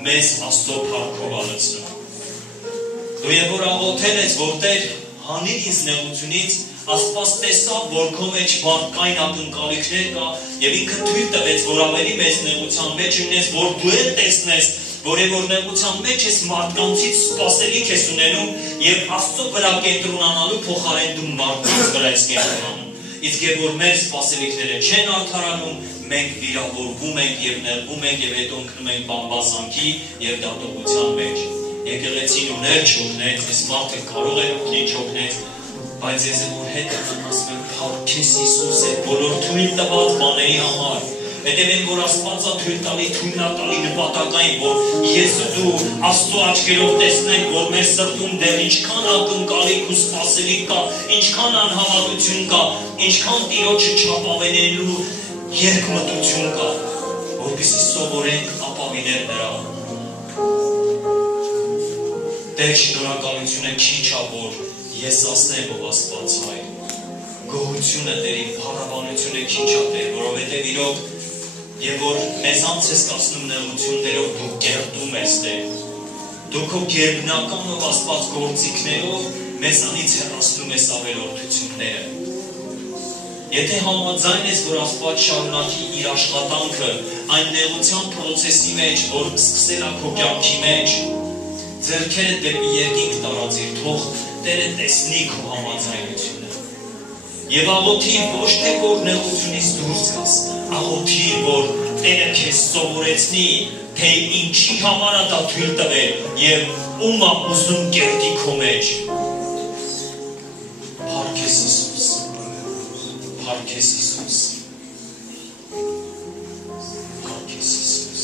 մեզ Աստծո փառքով ալցնում։ Դու եւ որ աղոթել ես, որ Տեր հանիր ինձ նեղությունից, Աստված տեսավ, որ քո մեջ բարկային ակնկալիքներ կա եւ ինքը թույլ տվեց, որ ավելի մեծ նեղության մեջ լինես, որ դու էլ տեսնես, որ նեղության մեջ ես մարդկանցից սպասելիք ես ունենում եւ Աստծո վրա կենտրոնանալու փոխարեն դու մարդկանց վրա ես կենտրոնանում։ Իսկ եւ որ մեր սպասելիքները չեն արդարանում, մենք վիրավորվում ենք եւ նեղվում ենք եւ հետո ընկնում ենք բամբասանքի եւ դատողության մեջ։ Եկեղեցին ուներ չօգնեց, այս մարդը կարող է օգնել չօգնեց, բայց ես որ հետ եմ ասում եմ, փառքես Հիսուս է բոլոր թույլ տված բաների համար։ Հետևեն, որ Աստվածը թույլ տալի, թույլնատալի նպատակային, որ ես ու դու Աստծո աչքերով տեսնենք, որ մեր սրտում դեռ ինչքան ակնկալիք ու սպասելիք կա, ինչքան անհավատություն կա, ինչքան Տիրոջը չապավենելու երկմտություն կա, որպեսզի սովորենք ապավինել նրան։ Տեր շնորհակալությունը քիչ ա, որ ես ասեմ, ով Աստված հայր։ Գոհությունը Տերին, փառաբանությունը քիչ ա, Տեր, որովհետև իրոք եւ որ մեզանց ես կասնում նեղություններով դու կերտում ես, Տեր։ Դու քո գերբնական ով Աստված գործիքներով մեզանից հեռացնում ես ավելորդությունները։ Եթե համաձայն ես, որ Աստված շարունակի իր աշխատանքը այն նեղության process-ի մեջ, որ սկսել է քո կյանքի մեջ, ձեռքերը դեպի երկինք տարածիր, թող Տերը տեսնի քո համաձայնությունը։ Եվ աղոթիր ոչ թե որ նեղությունից դուրս գաս, աղոթիր որ Տերը քեզ սովորեցնի, թե ինչի համար է դա թույլ տվել եւ ում է ուզում կերտի քո մեջ։ Փառքես Հիսուս, փառքես Հիսուս, փառքես Հիսուս։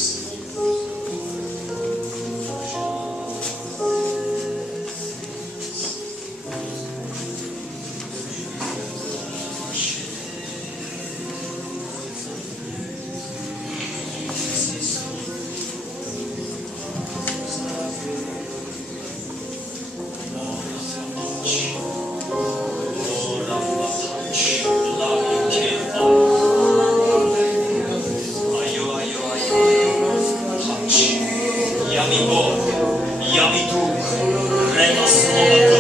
Yami Bog, Yami Duk, Rema Slova